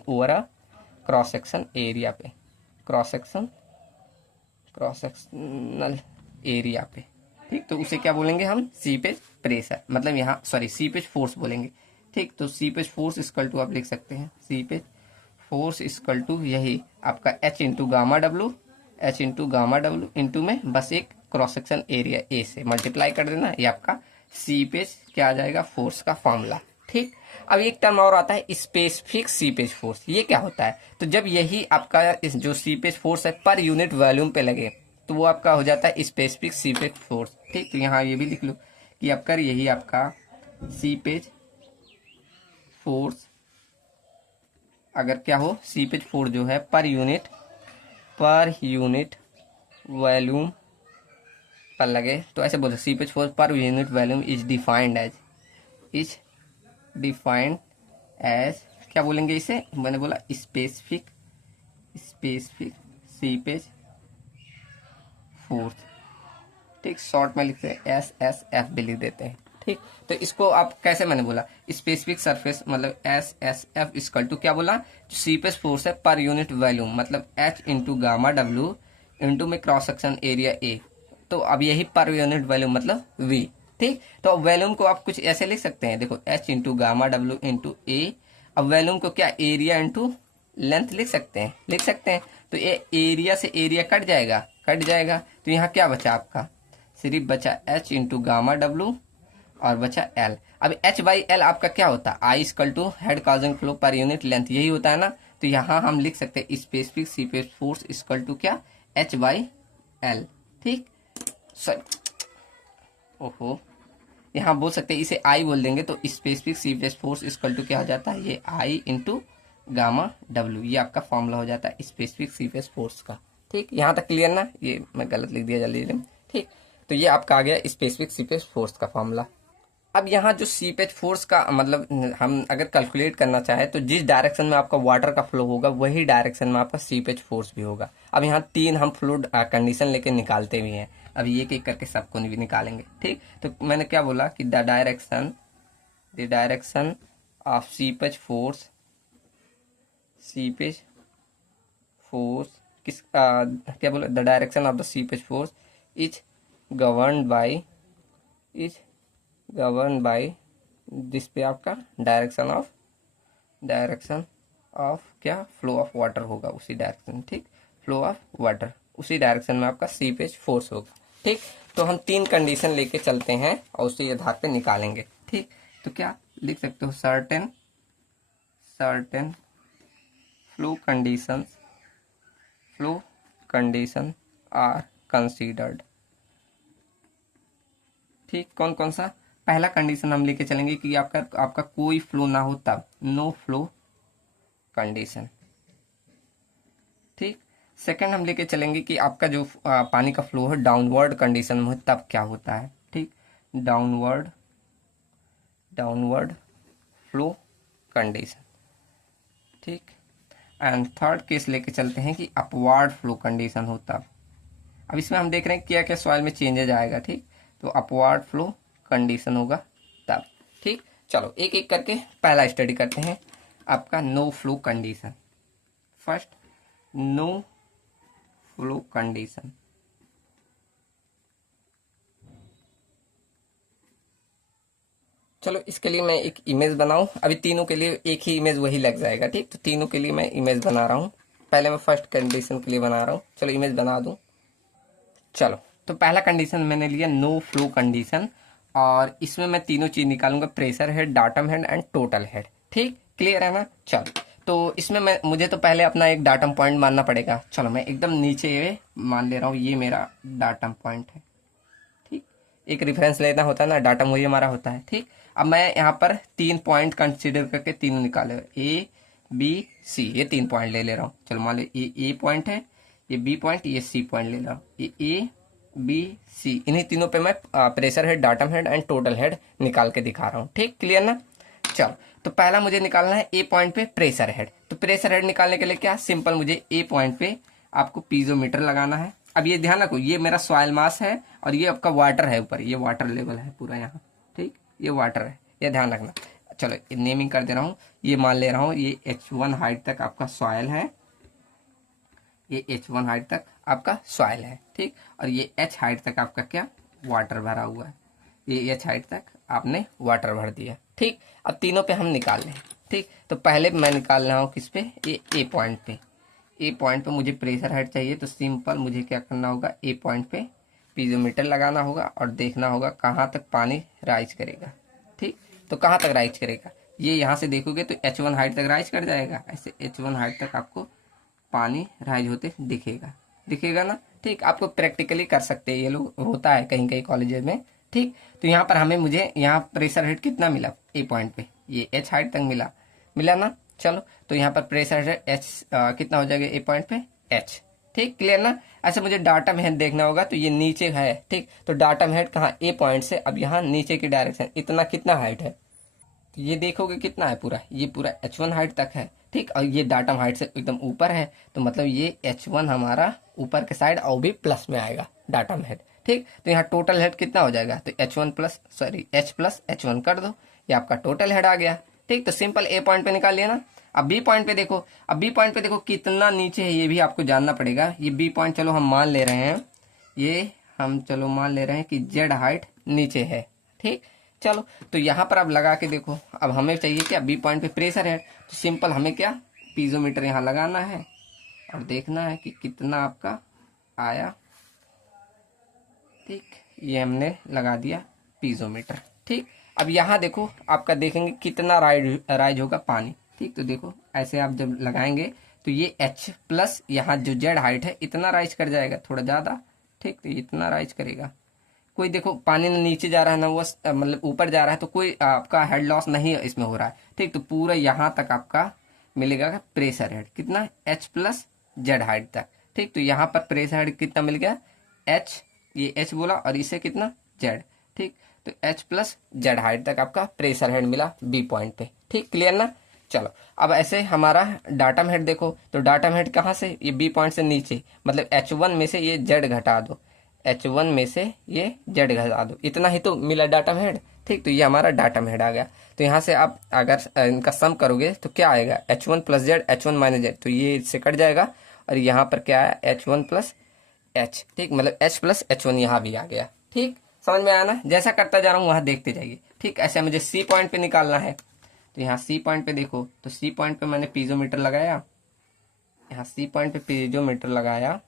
over a cross section area पे, क्रॉस सेक्शनल एरिया पे, ठीक, तो उसे क्या बोलेंगे हम, सीपेज प्रेशर, मतलब यहाँ सॉरी सीपेज फोर्स बोलेंगे, ठीक, तो सीपेज फोर्स इक्वल टू आप लिख सकते हैं, सीपेज फोर्स इक्वल टू यही आपका H into gamma W into में बस एक क्रॉस सेक्शन एरिया ए से मल्टीप्लाई कर देना, ये आपका सीपेज क्या आ जाएगा, फोर्स का फॉर्मूला, ठीक। अब एक टर्म और आता है स्पेसिफिक सीपेज फोर्स, ये क्या होता है, तो जब यही आपका इस जो सीपेज फोर्स है पर यूनिट वॉल्यूम पे लगे तो वो आपका हो जाता है स्पेसिफिक सीपेज फोर्स, ठीक, तो यहाँ ये भी लिख लो कि आपका यही आपका सीपेज फोर्स अगर क्या हो, सीपेज फोर्स जो है पर यूनिट वॉल्यूम पर लगे तो ऐसे बोलो, seepage force per unit volume is defined as क्या बोलेंगे इसे, मैंने बोला स्पेसिफिक सीपेज फोर्स, ठीक, शॉर्ट में लिखते हैं SSF भी लिख देते हैं, ठीक, तो इसको आप कैसे, मैंने बोला स्पेसिफिक सरफेस मतलब SSF इक्वल टू क्या बोला, सीपेज फोर्स है पर यूनिट वॉल्यूम मतलब H into gamma W into में क्रॉस सेक्शन एरिया A, तो अब यही पर यूनिट वॉल्यूम मतलब V, ठीक, तो वॉल्यूम को आप कुछ ऐसे लिख सकते हैं, देखो H into gamma W into A, अब वॉल्यूम को क्या एरिया इंटू लेंथ लिख सकते हैं, तो ये एरिया से एरिया कट जाएगा, तो यहाँ क्या बचा आपका, सिर्फ बचा H इंटू गामा डब्ल्यू और बचा L, अब H/L आपका क्या होता है, I equal to head causing flow per unit length, यही होता है ना, तो यहाँ हम लिख सकते हैं specific seepage force equal to क्या H/L, ठीक, सर ओहो यहाँ बोल सकते हैं इसे I बोल देंगे तो specific seepage force equal to क्या हो जाता है, ये I इंटू गामा डब्ल्यू, ये आपका फॉर्मूला हो जाता है स्पेसिफिक सीपेज फोर्स का, ठीक, यहाँ तक क्लियर ना, ये मैं गलत लिख दिया जल्दी जल्दी, ठीक, तो ये आपका आ गया स्पेसिफिक सीपेज फोर्स का फॉर्मूला। अब यहाँ जो सीपेज फोर्स का मतलब हम अगर कैलकुलेट करना चाहे तो जिस डायरेक्शन में आपका वाटर का फ्लो होगा वही डायरेक्शन में आपका सीपेज फोर्स भी होगा। अब यहाँ 3 हम फ्लूइड कंडीशन लेके निकालते भी हैं, अब एक एक करके सबको भी निकालेंगे, ठीक, तो मैंने क्या बोला कि the direction of seepage force किस क्या बोला, the direction of the seepage force is govern by जिस पे आपका डायरेक्शन ऑफ क्या फ्लो ऑफ वाटर होगा उसी डायरेक्शन, ठीक, फ्लो ऑफ वाटर उसी डायरेक्शन में आपका सीपेज फोर्स होगा, ठीक, तो हम 3 कंडीशन लेके चलते हैं और उससे आधार पे निकालेंगे। ठीक, तो क्या लिख सकते हो, certain flow condition are considered. ठीक, कौन कौन सा, पहला कंडीशन हम लेके चलेंगे कि आपका कोई फ्लो ना हो तब, नो फ्लो कंडीशन। ठीक, सेकंड हम लेके चलेंगे कि आपका जो पानी का फ्लो है डाउनवर्ड कंडीशन में हो तब क्या होता है। ठीक, डाउनवर्ड फ्लो कंडीशन। ठीक, एंड थर्ड केस लेके चलते हैं कि अपवार्ड फ्लो कंडीशन हो तब। अब इसमें हम देख रहे हैं क्या क्या सॉइल में चेंजेज आएगा। ठीक, तो अपवार्ड फ्लो कंडीशन होगा तब। ठीक, चलो एक एक करके पहला स्टडी करते हैं, आपका no flow condition. First, no flow condition. चलो इसके लिए मैं एक इमेज बनाऊं, अभी तीनों के लिए एक ही इमेज वही लग जाएगा। ठीक, तो तीनों के लिए मैं इमेज बना रहा हूं। पहले मैं फर्स्ट कंडीशन के लिए बना रहा हूं, चलो इमेज बना दूं। चलो, तो पहला कंडीशन मैंने लिया नो फ्लो कंडीशन, और इसमें मैं तीनों चीज निकालूंगा, pressure head, datum head and total head. ठीक, क्लियर है ना। चलो, तो इसमें मुझे तो पहले अपना एक डाटम पॉइंट मानना पड़ेगा। चलो मैं एकदम नीचे मान ले रहा हूँ, ये मेरा डाटम पॉइंट है। ठीक, एक रेफरेंस लेना होता है ना, डाटा वही हमारा होता है। ठीक, अब मैं यहाँ पर 3 पॉइंट कंसिडर करके तीनों निकाले, ए बी सी, ये 3 पॉइंट ले रहा हूँ। चलो मान लो ये ए पॉइंट है, ये बी पॉइंट, ये सी पॉइंट ले रहा हूँ। ये ए बी सी, इन्हीं तीनों पे मैं pressure head, datum head and total head निकाल के दिखा रहा हूँ। ठीक, क्लियर ना। चलो, तो पहला मुझे निकालना है ए पॉइंट पे प्रेशर हेड। तो प्रेशर हेड निकालने के लिए क्या, सिंपल, मुझे ए पॉइंट पे आपको पीजोमीटर लगाना है। अब ये ध्यान रखो, ये मेरा सॉइल मास है और ये आपका वाटर है ऊपर, ये वाटर लेवल है पूरा यहाँ। ठीक, ये वाटर है, ये ध्यान रखना। चलो नेमिंग कर दे रहा हूँ, ये मान ले रहा हूँ ये H1 हाइट तक आपका सॉइल है, ये H1 हाइट तक आपका सॉइल है। ठीक, और ये H हाइट तक आपका क्या, वाटर भरा हुआ है। ये H हाइट तक आपने वाटर भर दिया। ठीक, अब तीनों पे हम निकाल लें। ठीक, तो पहले मैं निकाल रहा हूँ किस पे, ये ए पॉइंट पे। ए पॉइंट पे मुझे प्रेशर हेड चाहिए, तो सिंपल मुझे क्या करना होगा, ए पॉइंट पे पीजोमीटर लगाना होगा और देखना होगा कहाँ तक पानी राइज करेगा। ठीक, तो कहाँ तक राइज करेगा, ये यहाँ से देखोगे तो H1 हाइट तक राइज कर जाएगा। ऐसे H1 हाइट तक आपको पानी राइज होते दिखेगा, दिखेगा ना। ठीक, आपको प्रैक्टिकली कर सकते हैं, ये लोग होता है कहीं कहीं कॉलेजेस में। ठीक, तो यहाँ पर मुझे यहाँ प्रेशर हेड कितना मिला, ए पॉइंट पे ये H हाइट तक मिला, मिला ना। चलो, तो यहाँ पर प्रेशर हेड H कितना हो जाएगा, ए पॉइंट पे H। ठीक, क्लियर ना। ऐसे मुझे डाटम हेड देखना होगा, तो ये नीचे है। ठीक, तो डाटम हेड कहाँ, ए पॉइंट से अब यहाँ नीचे की डायरेक्शन, इतना कितना हाइट है, तो ये देखोगे कितना है, पूरा ये पूरा H1 हाइट तक है। ठीक, और ये डाटम हाइट से एकदम ऊपर है, तो मतलब ये H1 हमारा ऊपर के साइड और भी प्लस में आएगा डाटम हेड। ठीक, तो यहाँ टोटल हेड कितना हो जाएगा, तो H प्लस H1 कर दो, ये आपका टोटल हेड आ गया। ठीक, तो सिंपल ए पॉइंट पे निकाल लिया ना। अब बी पॉइंट पे देखो, अब बी पॉइंट पे देखो कितना नीचे है, ये भी आपको जानना पड़ेगा। ये बी पॉइंट चलो हम मान ले रहे हैं, ये हम चलो मान ले रहे हैं कि जेड हाइट नीचे है। ठीक, चलो, तो यहाँ पर आप लगा के देखो, अब हमें चाहिए क्या, बी पॉइंट पे प्रेशर है, तो सिंपल हमें क्या, पीजोमीटर यहाँ लगाना है और देखना है कि कितना आपका आया। ठीक, ये हमने लगा दिया पीजोमीटर। ठीक, अब यहाँ देखो, आपका देखेंगे कितना राइज होगा पानी। ठीक, तो देखो ऐसे आप जब लगाएंगे तो ये H प्लस यहाँ जो जेड हाइट है इतना राइज कर जाएगा, थोड़ा ज़्यादा। ठीक, तो इतना राइज करेगा। कोई देखो पानी ना नीचे जा रहा है ना वो मतलब ऊपर जा रहा है, तो कोई आपका हेड लॉस नहीं इसमें हो रहा है। ठीक, तो पूरा यहाँ तक आपका मिलेगा प्रेशर हेड कितना, H प्लस जेड हाइट तक। ठीक, तो यहाँ पर प्रेशर हेड कितना मिल गया, H, ये H बोला और इसे कितना, जेड। ठीक, तो H प्लस जेड हाइट तक आपका प्रेशर हेड मिला बी पॉइंट पे। ठीक, क्लियर ना। चलो, अब ऐसे हमारा डाटम हेड देखो, तो डाटम हेड कहाँ से, ये बी पॉइंट से नीचे, मतलब H1 में से ये जेड घटा दो, H1 में से ये जेड घटा दो, इतना ही तो मिला डाटम हेड। ठीक, तो ये हमारा डाटम हेड आ गया। तो यहाँ से आप अगर इनका सम करोगे तो क्या आएगा, H1 plus Z, H1 minus Z, तो ये इससे कट जाएगा और यहाँ पर क्या है, H1 प्लस H। ठीक, मतलब H प्लस H1 यहाँ भी आ गया। ठीक, समझ में आया ना, जैसा करता जा रहा हूँ वहाँ देखते जाइए। ठीक, ऐसे मुझे सी पॉइंट पे निकालना है, तो यहाँ सी पॉइंट पे देखो, तो सी पॉइंट पे मैंने पीजोमीटर लगाया, यहाँ सी पॉइंट पे पीजोमीटर लगाया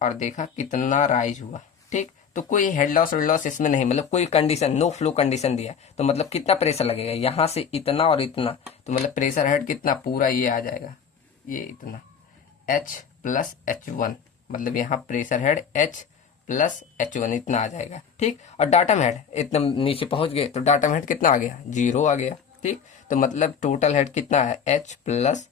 और देखा कितना राइज हुआ। ठीक, तो कोई हेड लॉस इसमें नहीं, मतलब कोई कंडीशन, नो फ्लो कंडीशन दिया है, तो मतलब कितना प्रेशर लगेगा, यहाँ से इतना और इतना, तो मतलब प्रेशर हेड कितना पूरा ये आ जाएगा, ये इतना H प्लस H1, मतलब यहाँ pressure head H plus H1 इतना आ जाएगा। ठीक, और डाटम हेड इतना नीचे पहुंच गए तो डाटम हेड कितना आ गया, 0 आ गया। ठीक, तो मतलब टोटल हेड कितना है, H प्लस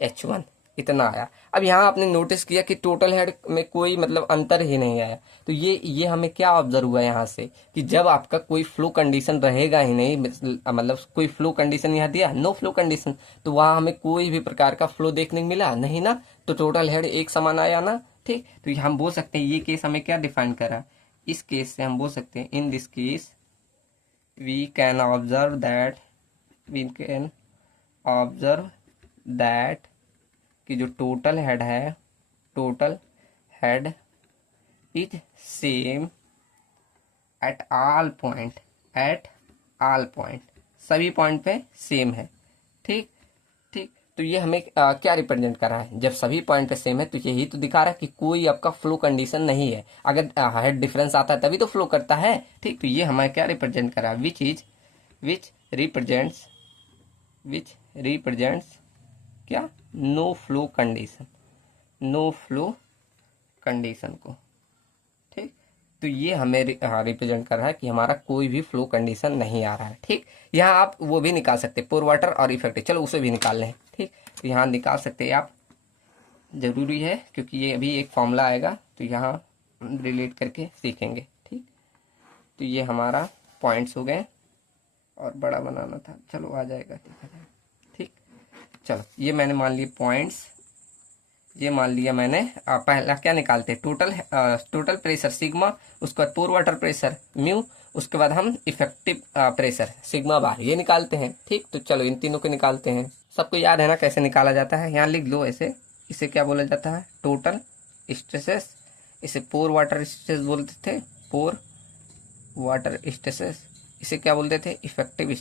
H1 इतना आया। अब यहाँ आपने नोटिस किया कि टोटल हेड में कोई मतलब अंतर ही नहीं आया, तो ये हमें क्या ऑब्जर्व हुआ यहाँ से कि जब आपका कोई फ्लो कंडीशन रहेगा ही नहीं, मतलब कोई फ्लो कंडीशन यहाँ दिया, नो फ्लो कंडीशन, तो वहाँ हमें कोई भी प्रकार का फ्लो देखने को मिला नहीं ना, तो टोटल हेड एक समान आया ना। ठीक, तो हम बोल सकते हैं ये केस हमें क्या डिफाइन करा, इस केस से हम बोल सकते हैं in this case we can observe that कि जो total head is same at all point, सभी पॉइंट पे सेम है। ठीक, ठीक, तो ये हमें क्या रिप्रेजेंट कर रहा है, जब सभी पॉइंट पे सेम है तो यही तो दिखा रहा है कि कोई आपका फ्लो कंडीशन नहीं है। अगर हेड डिफरेंस आता है तभी तो फ्लो करता है। ठीक, तो ये हमें क्या रिप्रेजेंट कर रहा है, विच रिप्रेजेंट्स क्या, नो फ्लो कंडीशन को। ठीक, तो ये हमें रिप्रेजेंट कर रहा है कि हमारा कोई भी फ्लो कंडीशन नहीं आ रहा है। ठीक, यहाँ आप वो भी निकाल सकते हैं, पोर वाटर और इफेक्टिव, चलो उसे भी निकाल लें। ठीक, तो यहाँ निकाल सकते हैं आप, जरूरी है क्योंकि ये अभी एक फॉर्मूला आएगा तो यहाँ रिलेट करके सीखेंगे। ठीक, तो ये हमारा पॉइंट्स हो गए और बड़ा बनाना था, चलो आ जाएगा। ठीक, चलो ये मैंने मान लिए पॉइंट्स, ये मान लिया मैंने। पहला क्या निकालते हैं, टोटल प्रेशर सिग्मा, उसके बाद पोर वाटर प्रेशर म्यू, उसके बाद हम इफेक्टिव प्रेशर सिग्मा बार, ये निकालते हैं। ठीक, तो चलो इन तीनों को निकालते हैं। सबको याद है ना कैसे निकाला जाता है, यहाँ लिख लो ऐसे, इसे क्या बोला जाता है, टोटल स्ट्रेसेस, इसे पोर वाटर स्ट्रेस बोलते थे, पोर वाटर स्ट्रेसेस, इसे क्या बोलते थे, इफेक्टिव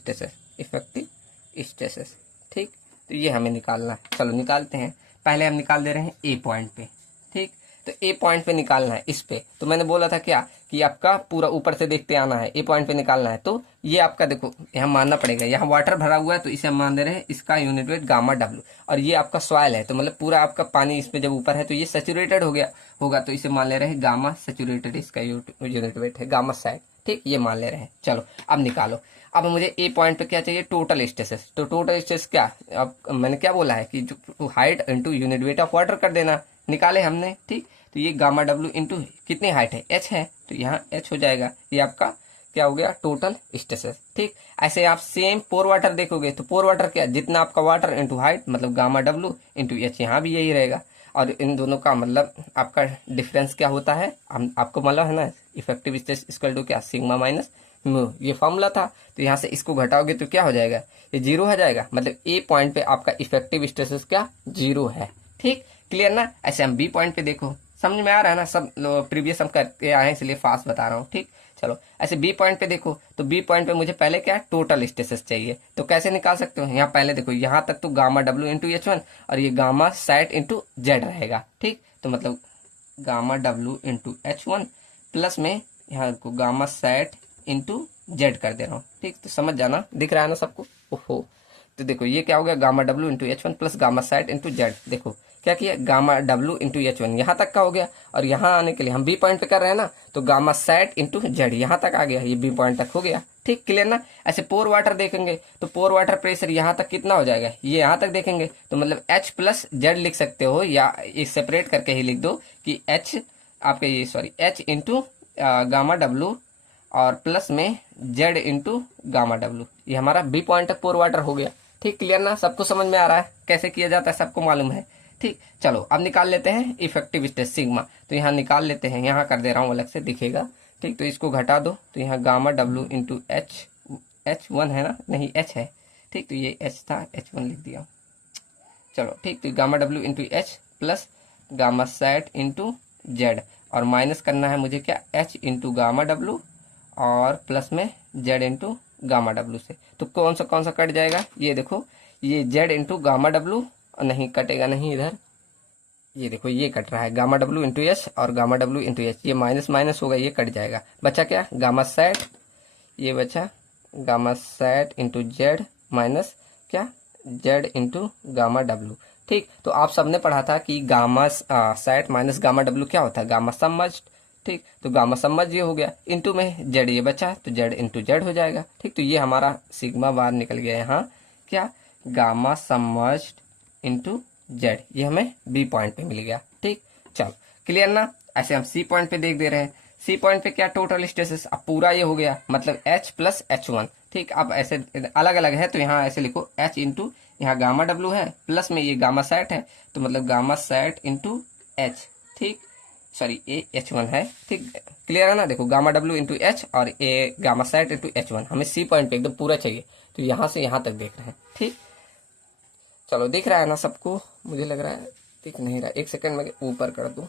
स्ट्रेसेस। ठीक, तो ये हमें निकालना है, चलो निकालते हैं। पहले हम निकाल दे रहे हैं ए पॉइंट पे। ठीक, तो ए पॉइंट पे निकालना है, इस पे तो मैंने बोला था क्या कि आपका पूरा ऊपर से देखते आना है, ए पॉइंट पे निकालना है। तो ये आपका देखो यहाँ मानना पड़ेगा, यहाँ वाटर भरा हुआ है तो इसे हम मान दे रहे हैं, इसका यूनिट वेट गामा डब्ल्यू, और ये आपका सॉइल है तो मतलब पूरा आपका पानी इस पे जब ऊपर है तो ये सेचुरेटेड हो गया होगा, तो इसे मान ले रहे हैं गामा सेचुरेटेड, इसका यूनिट वेट है गामा साइड। ठीक, ये मान ले रहे हैं। चलो अब निकालो। अब मुझे ए पॉइंट पे क्या चाहिए, टोटल स्ट्रेसेस, तो टोटल स्ट्रेस क्या, अब मैंने क्या बोला है कि जो height into unit weight of water कर देना, निकाले हमने। ठीक, तो ये गामा डब्ल्यू इंटू कितनी हाइट है, एच है, तो यहाँ एच हो जाएगा, ये आपका क्या हो गया, टोटल स्ट्रेसेस। ठीक, ऐसे आप सेम पोर वाटर देखोगे तो पोर वाटर क्या, जितना आपका वाटर इंटू हाइट मतलब गामा डब्ल्यू इंटू एच, यहाँ भी यही रहेगा। और इन दोनों का मतलब आपका डिफरेंस क्या होता है, हम आपको मतलब है ना, इफेक्टिव स्ट्रेस इक्वल टू क्या, सिग्मा माइनस म्यू, ये फॉर्मूला था। तो यहाँ से इसको घटाओगे तो क्या हो जाएगा, ये 0 हो जाएगा, मतलब ए पॉइंट पे आपका इफेक्टिव स्ट्रेसेस क्या, 0 है। ठीक, क्लियर ना। ऐसे हम बी पॉइंट पे देखो, समझ में आ रहा है ना, सब प्रीवियस हम करके आए हैं इसलिए फास्ट बता रहा हूँ। ठीक, चलो ऐसे बी पॉइंट पे देखो, तो बी पॉइंट पे मुझे पहले क्या, टोटल स्ट्रेसेस चाहिए, तो कैसे निकाल सकते हो, यहाँ पहले देखो यहाँ तक तो गामा डब्ल्यू इंटू H1 और ये गामा सेट इंटू जेड रहेगा। ठीक, तो मतलब gamma W into H1 plus में यहाँ को गामा सेट इंटू जेड कर दे रहा हूँ। ठीक, तो समझ जाना, दिख रहा है ना सबको। ओहो, तो देखो ये क्या हो गया, gamma W into H1 plus gamma sat into Z, देखो क्या किया, गामा डब्ल्यू इंटू H1 यहाँ तक का हो गया, और यहाँ आने के लिए हम बी पॉइंट पे कर रहे हैं ना, तो गामा सेट इंटू जेड यहाँ तक आ गया, ये बी पॉइंट तक हो गया। ठीक, क्लियर ना। ऐसे पोर वाटर देखेंगे तो पोर वाटर प्रेशर यहाँ तक कितना हो जाएगा, ये यहाँ तक देखेंगे तो मतलब H प्लस जेड लिख सकते हो, या ये सेपरेट करके ही लिख दो कि H आपके ये sorry H into gamma W और प्लस में जेड इंटू गामा डब्ल्यू, ये हमारा बी पॉइंट तक पोर वाटर हो गया। ठीक, क्लियर ना, सबको समझ में आ रहा है कैसे किया जाता है, सबको मालूम है। ठीक, चलो अब निकाल लेते हैं इफेक्टिव स्ट्रेस सिग्मा, तो यहाँ निकाल लेते हैं, यहाँ कर दे रहा हूँ अलग से दिखेगा। ठीक, तो इसको घटा दो, तो यहाँ गामा डब्ल्यू इंटू H1 है ना, नहीं H है। ठीक, तो ये H था, H1 लिख दिया। चलो ठीक, तो gamma W into H plus gamma sat into Z, और माइनस करना है मुझे क्या, H इंटू गामा डब्ल्यू और प्लस में जेड इंटू गामा डब्ल्यू से, तो कौन सा कट जाएगा, ये देखो ये जेड इंटू गामा डब्ल्यू, नहीं कटेगा नहीं इधर, ये देखो ये कट रहा है, गामा डब्ल्यू इंटू एच और गामा डब्ल्यू इंटू एच, ये माइनस माइनस होगा, ये कट जाएगा, बचा क्या गामा सेट, ये बचा gamma sat into Z minus क्या जेड इंटू गामा डब्ल्यू। ठीक, तो आप सबने पढ़ा था कि gamma sat minus gamma W क्या होता है, गामा समझ। ठीक, तो गामा समझ ये हो गया, इंटू में जेड ये बचा तो जेड इंटू जेड हो जाएगा। ठीक, तो ये हमारा सिग्मा बार निकल गया यहाँ क्या गामा समझ इंटू जेड, ये हमें बी पॉइंट पे मिल गया। ठीक, चलो क्लियर ना। ऐसे हम सी पॉइंट पे देख दे रहे हैं, सी पॉइंट पे क्या टोटल स्ट्रेसेस, अब पूरा ये हो गया मतलब एच प्लस एच वन। ठीक, अब ऐसे अलग अलग है तो यहाँ ऐसे लिखो एच इंटू यहाँ गामा डब्ल्यू है प्लस में ये गामा सेट है तो मतलब गामा सेट इंटू एच। ठीक, सॉरी ये एच वन है। ठीक, क्लियर है ना। देखो गामा डब्ल्यू इंटू एच और A gamma sat into H one, हमें सी पॉइंट पे एकदम पूरा चाहिए तो यहाँ से यहाँ तक देख रहे हैं। ठीक, चलो दिख रहा है ना सबको, मुझे लग रहा है दिख नहीं रहा, एक सेकंड में ऊपर कर दूं,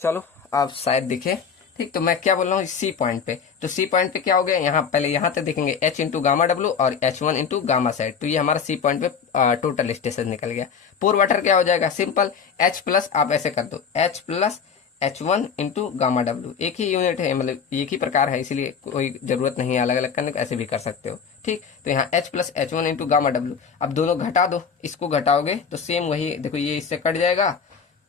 चलो आप शायद दिखे। ठीक, तो मैं क्या बोल रहा हूँ सी पॉइंट पे, तो सी पॉइंट पे क्या हो गया यहाँ पहले यहाँ तक देखेंगे एच इंटू गामा डब्ल्यू और H one into gamma set, तो ये हमारा सी पॉइंट पे टोटल स्टेशन निकल गया। पोर वाटर क्या हो जाएगा सिंपल एच प्लस, आप ऐसे कर दो H plus H one into gamma W, एक ही यूनिट है मतलब एक ही प्रकार है इसलिए कोई जरूरत नहीं है अलग अलग करने, ऐसे भी कर सकते हो। ठीक, तो यहाँ H plus H one into gamma W, अब दोनों घटा दो, इसको घटाओगे तो सेम वही देखो ये इससे कट जाएगा,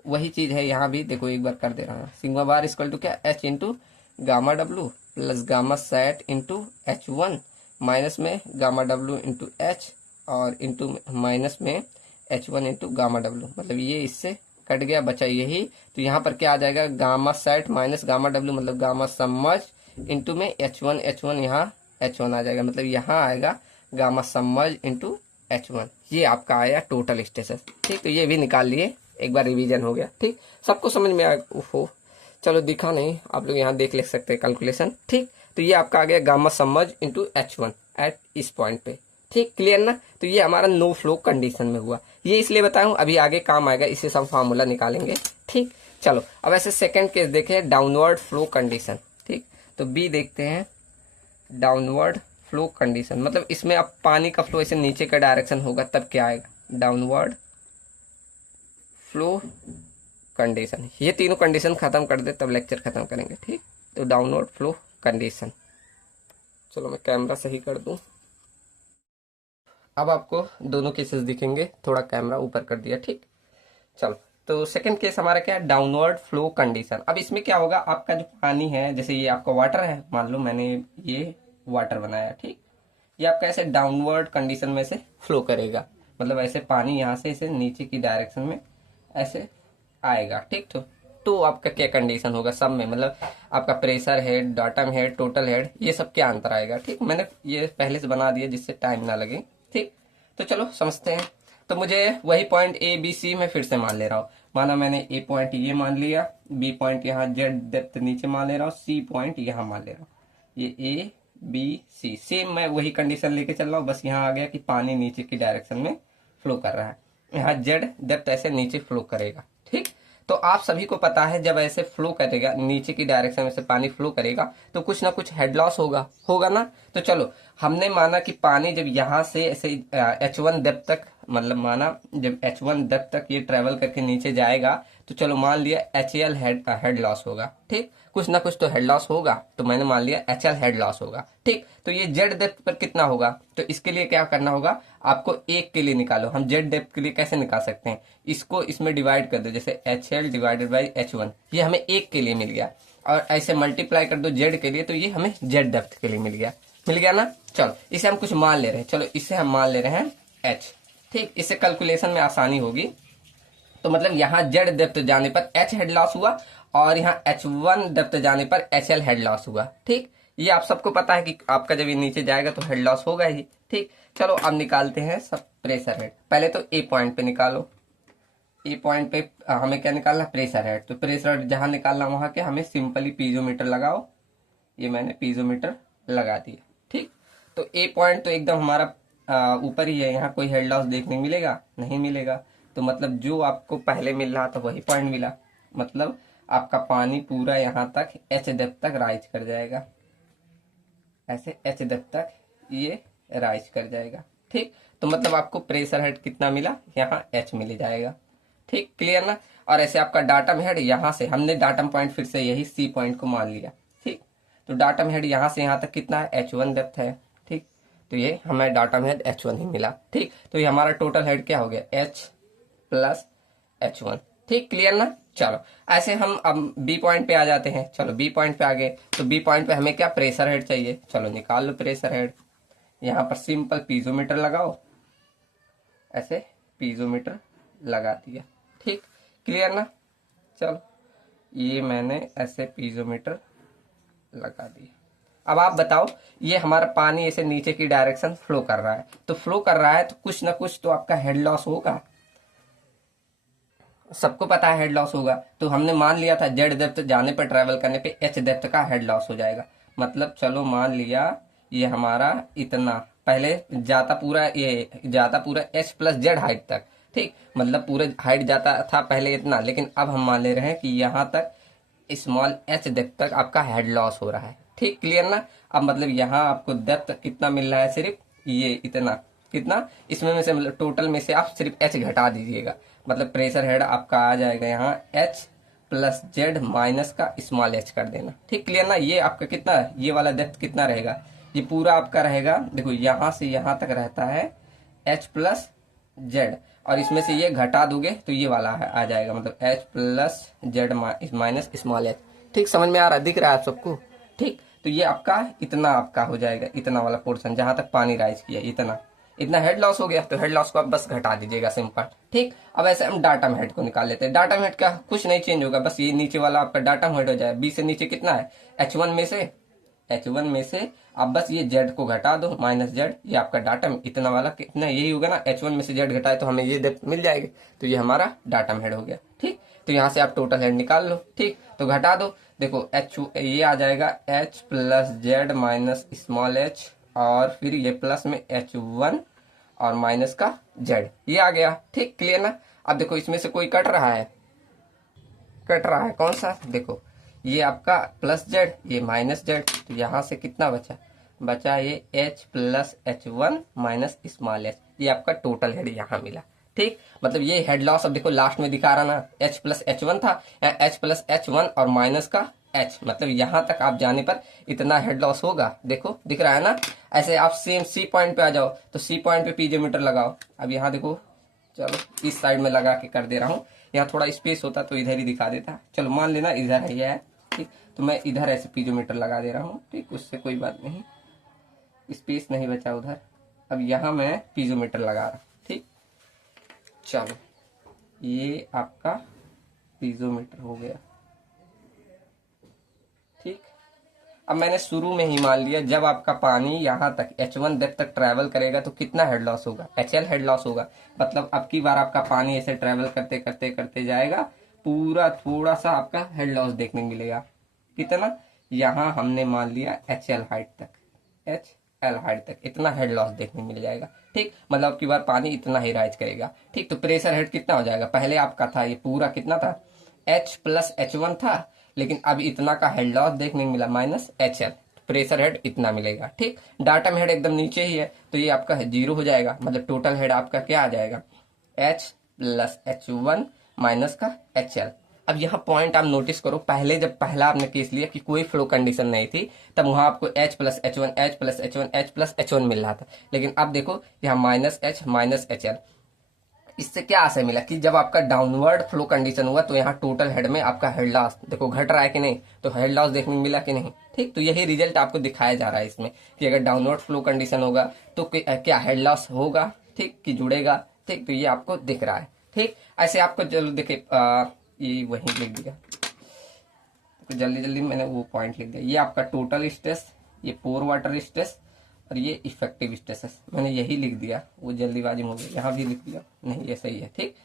वही चीज है यहाँ भी देखो एक बार कर दे रहा हूँ, सिग्मा बार इक्वल टू क्या H into gamma W plus gamma sat into H one minus में गामा डब्ल्यू इंटू एच और इंटू माइनस में H one into gamma W, मतलब ये इससे कट गया बचा यही, तो यहाँ पर क्या आ जाएगा gamma sat minus gamma W मतलब गामा समझ इंटू में एच वन यहाँ एच वन आ जाएगा, मतलब यहाँ आएगा गामा समझ इंटू एच वन, ये आपका आया टोटल स्ट्रेसेस। ठीक, तो ये भी निकाल लिए, एक बार रिवीजन हो गया। ठीक, सबको समझ में आ हो, चलो दिखा नहीं, आप लोग यहाँ देख ले सकते हैं कैलकुलेशन। ठीक, तो ये आपका आ गया गामा समझ इंटू एच वन एट इस पॉइंट पे। ठीक, क्लियर ना। तो ये हमारा नो फ्लो कंडीशन में हुआ, ये इसलिए बताया हूँ अभी आगे काम आएगा, इससे सब फार्मूला निकालेंगे। ठीक, चलो अब ऐसे सेकंड केस देखें डाउनवर्ड फ्लो कंडीशन। ठीक, तो बी देखते हैं डाउनवर्ड फ्लो कंडीशन, मतलब इसमें अब पानी का फ्लो ऐसे नीचे का डायरेक्शन होगा तब क्या आएगा डाउनवर्ड फ्लो कंडीशन। ये तीनों कंडीशन खत्म कर दे तब लेक्चर खत्म करेंगे। ठीक, तो डाउनवर्ड फ्लो कंडीशन, चलो मैं कैमरा सही कर दूं, अब आपको दोनों केसेस दिखेंगे, थोड़ा कैमरा ऊपर कर दिया। ठीक, चलो तो सेकंड केस हमारा क्या है डाउनवर्ड फ्लो कंडीशन। अब इसमें क्या होगा आपका जो पानी है, जैसे ये आपका वाटर है, मान लो मैंने ये वाटर बनाया। ठीक, ये आपका ऐसे डाउनवर्ड कंडीशन में से फ्लो करेगा, मतलब ऐसे पानी यहाँ से ऐसे नीचे की डायरेक्शन में ऐसे आएगा। ठीक, तो आपका क्या कंडीशन होगा सब में, मतलब आपका pressure head, datum head, total head, ये सब क्या अंतर आएगा। ठीक, मैंने ये पहले से बना दिया जिससे टाइम ना लगे। ठीक, तो चलो समझते हैं। तो मुझे वही पॉइंट ए बी सी में फिर से मान ले रहा हूँ, माना मैंने ए पॉइंट ये मान लिया, बी पॉइंट यहाँ जेड डेप्थ नीचे मान ले रहा हूँ, सी पॉइंट यहाँ मान ले रहा हूँ, ये ए बी सी सेम मैं वही कंडीशन लेके चल रहा हूँ, बस यहाँ आ गया कि पानी नीचे की डायरेक्शन में फ्लो कर रहा है, यहाँ जेड डेप्थ ऐसे नीचे फ्लो करेगा। ठीक, तो आप सभी को पता है जब ऐसे फ्लो करेगा नीचे की डायरेक्शन में से पानी फ्लो करेगा तो कुछ ना कुछ हेड लॉस होगा ना। तो चलो हमने माना कि पानी जब यहाँ से ऐसे एच वन डेप्थ तक, मतलब माना जब एच वन डेप्थ तक ये ट्रेवल करके नीचे जाएगा तो चलो मान लिया एच एल हेड लॉस होगा। ठीक, कुछ ना कुछ तो हेड लॉस होगा, तो मैंने मान लिया एच एल हेड लॉस होगा। ठीक, तो ये जेड डेप्थ पर कितना होगा, तो इसके लिए क्या करना होगा आपको एक के लिए निकालो। हम जेड डेप्थ के लिए कैसे निकाल सकते हैं, इसको इसमें डिवाइड कर दो, जैसे H L divided by H one, ये हमें एक के लिए मिल गया, और ऐसे मल्टीप्लाई कर दो जेड के लिए तो ये हमें जेड डेप्थ के लिए मिल गया ना। चलो इसे हम कुछ मान ले रहे हैं, चलो इसे हम मान ले रहे हैं एच। ठीक, इससे कैलकुलेशन में आसानी होगी, तो मतलब यहाँ जेड डेप्थ जाने पर एच हेड लॉस हुआ और यहाँ एच वन डेप्थ जाने पर एच एल हेड लॉस हुआ। ठीक, ये आप सबको पता है कि आपका जब ये नीचे जाएगा तो हेड लॉस होगा ही। ठीक, चलो अब निकालते हैं सब प्रेशर हेड। पहले तो ए पॉइंट पे निकालो, ए पॉइंट पे हमें क्या निकालना प्रेशर हेड, तो प्रेशर हेड जहां निकालना वहां के हमें सिंपली पीजोमीटर लगाओ, ये मैंने पीजोमीटर लगा दिया। ठीक, तो ए पॉइंट तो एकदम हमारा ऊपर ही है, यहाँ कोई हेड लॉस देखने मिलेगा नहीं मिलेगा, तो मतलब जो आपको पहले मिल रहा था वही पॉइंट मिला, मतलब आपका पानी पूरा यहाँ तक एच डेप्थ तक राइज कर जाएगा, ऐसे एच डेप्थ तक ये राइज कर जाएगा। ठीक, तो मतलब आपको प्रेशर हेड कितना मिला, यहाँ H मिल जाएगा। ठीक, क्लियर ना। और ऐसे आपका डाटम हेड, यहाँ से हमने डाटम पॉइंट फिर से यही C पॉइंट को मान लिया। ठीक, तो डाटम हेड यहाँ से यहाँ तक कितना है, H1 डेप्थ है। ठीक, तो ये हमें डाटम हेड H1 ही मिला। ठीक, तो ये हमारा टोटल हेड क्या हो गया, H प्लस H1। ठीक, क्लियर ना। चलो ऐसे हम अब बी पॉइंट पे आ जाते हैं। चलो बी पॉइंट पे आ गए, तो बी पॉइंट पे हमें क्या, प्रेशर हेड चाहिए। चलो निकाल लो प्रेशर हेड। यहाँ पर सिंपल पीजोमीटर लगाओ, ऐसे पीजोमीटर लगा दिया। ठीक, क्लियर ना। चलो ये मैंने ऐसे पीजोमीटर लगा दिया। अब आप बताओ, ये हमारा पानी ऐसे नीचे की डायरेक्शन फ्लो कर रहा है, तो फ्लो कर रहा है तो कुछ ना कुछ तो आपका हेड लॉस होगा, सबको पता है हेड लॉस होगा। तो हमने मान लिया था जेड डेप्थ जाने पर, ट्रेवल करने पे एच डेप्थ का हेड लॉस हो जाएगा। मतलब चलो मान लिया ये हमारा इतना, पहले जाता पूरा एच प्लस जेड हाइट तक। ठीक, मतलब पूरे हाइट जाता था पहले इतना, लेकिन अब हम मान ले रहे हैं कि यहाँ तक स्मॉल एच डेप्थ तक आपका हेड लॉस हो रहा है। ठीक, क्लियर ना। अब मतलब यहाँ आपको डेप्थ कितना मिल रहा है, सिर्फ ये इतना, कितना, इसमें में से मतलब टोटल में से आप सिर्फ एच घटा दीजिएगा। मतलब प्रेशर हेड आपका आ जाएगा यहाँ एच प्लस जेड माइनस का स्मॉल एच कर देना। ठीक, क्लियर ना। ये आपका कितना, ये वाला डेप्थ कितना रहेगा, ये पूरा आपका रहेगा, देखो यहाँ से यहाँ तक रहता है एच प्लस जेड, और इसमें से ये घटा दोगे तो ये वाला आ जाएगा, मतलब H plus Z minus small H. ठीक, समझ में आ रहा, दिख रहा है आप सबको। ठीक, तो ये आपका इतना आपका हो जाएगा, इतना वाला पोर्शन जहां तक पानी राइज किया, इतना हेड लॉस हो गया, तो हेड लॉस को आप बस घटा दीजिएगा, सिंपल। ठीक, अब ऐसे हम डाटम हेड को निकाल लेते हैं। डाटम हेड का कुछ नहीं चेंज होगा, बस ये नीचे वाला आपका डाटम हेड हो जाए। बी से नीचे कितना है, H1 में से आप बस ये जेड को घटा दो, माइनस जेड, ये आपका डाटम इतना वाला कितना, यही होगा ना, H1 में से जेड घटाए तो हमें ये डेप्थ मिल जाएगी, तो ये हमारा डाटम हेड हो गया। ठीक, तो यहाँ से आप टोटल हेड निकाल लो। ठीक, तो घटा दो, देखो एच ये आ जाएगा H plus Z minus small H, और फिर ये प्लस में H1 और माइनस का जेड, ये आ गया। ठीक, क्लियर ना। अब देखो इसमें से कोई कट रहा है, कौन सा, देखो ये आपका प्लस जेड, ये माइनस जेड, तो यहाँ से कितना बचा ये H plus H1 minus small H, ये आपका टोटल हेड यहाँ मिला। ठीक, मतलब ये हेड लॉस, अब देखो लास्ट में दिखा रहा ना, H प्लस H1 था, H प्लस H1 और माइनस का H, मतलब यहाँ तक आप जाने पर इतना हेड लॉस होगा। देखो दिख रहा है ना। ऐसे आप सेम सी पॉइंट पे आ जाओ, तो सी पॉइंट पे पीजोमीटर लगाओ। अब यहाँ देखो, चलो इस साइड में लगा के कर दे रहा हूँ, यहाँ थोड़ा स्पेस होता तो इधर ही दिखा देता। चलो मान लेना इधर है ये है। ठीक, तो मैं इधर ऐसे पीजोमीटर लगा दे रहा हूँ। ठीक, उससे कोई बात नहीं, स्पेस नहीं बचा उधर। अब यहाँ मैं पीजोमीटर लगा रहा हूँ। ठीक, चलो ये आपका पीजोमीटर हो गया। ठीक, अब मैंने शुरू में ही मान लिया, जब आपका पानी यहाँ तक H1 डेप्थ तक ट्रैवल करेगा तो कितना हेड लॉस होगा, HL हेड लॉस होगा। मतलब अब की बार आपका पानी ऐसे ट्रैवल करते करते करते जाएगा, पूरा थोड़ा सा आपका हेड लॉस देखने मिलेगा। कितना, यहाँ हमने मान लिया HL हाइट तक, HL हाइट तक इतना हेड लॉस देखने मिल जाएगा। ठीक, मतलब अब की बार पानी इतना ही राइज करेगा। ठीक, तो प्रेशर हेड कितना हो जाएगा, पहले आपका था ये पूरा कितना था, H प्लस H1 था, लेकिन अब इतना का हेड लॉस देखने मिला माइनस HL, प्रेशर हेड इतना मिलेगा। ठीक, डाटम हेड एकदम नीचे ही है, तो ये आपका जीरो हो जाएगा। मतलब टोटल हेड आपका क्या आ जाएगा, H प्लस H1 माइनस का HL। अब यहाँ पॉइंट आप नोटिस करो, पहले जब पहला आपने केस लिया कि कोई फ्लो कंडीशन नहीं थी, तब वहां आपको H plus H1 H plus H1 H plus H1 मिल रहा था, लेकिन अब देखो यहाँ माइनस H माइनस HL। इससे क्या आशय मिला कि जब आपका डाउनवर्ड फ्लो कंडीशन हुआ तो यहाँ टोटल हेड में आपका हेड लॉस देखो घट रहा है कि नहीं, तो हेड लॉस देखने मिला कि नहीं। ठीक, तो यही रिजल्ट आपको दिखाया जा रहा है इसमें कि अगर डाउनवर्ड फ्लो कंडीशन होगा तो क्या हेड लॉस होगा, ठीक, कि जुड़ेगा। ठीक, तो ये आपको दिख रहा है। ठीक, ऐसे आपको चलो देखे ये वहीं लिख दिया, तो जल्दी जल्दी मैंने वो पॉइंट लिख दिया। ये आपका टोटल स्ट्रेस, ये पोर वाटर स्ट्रेस, और ये इफेक्टिव स्ट्रेस, मैंने यही लिख दिया, वो जल्दीबाजी में हो गई, यहाँ भी लिख दिया, नहीं ये सही है। ठीक,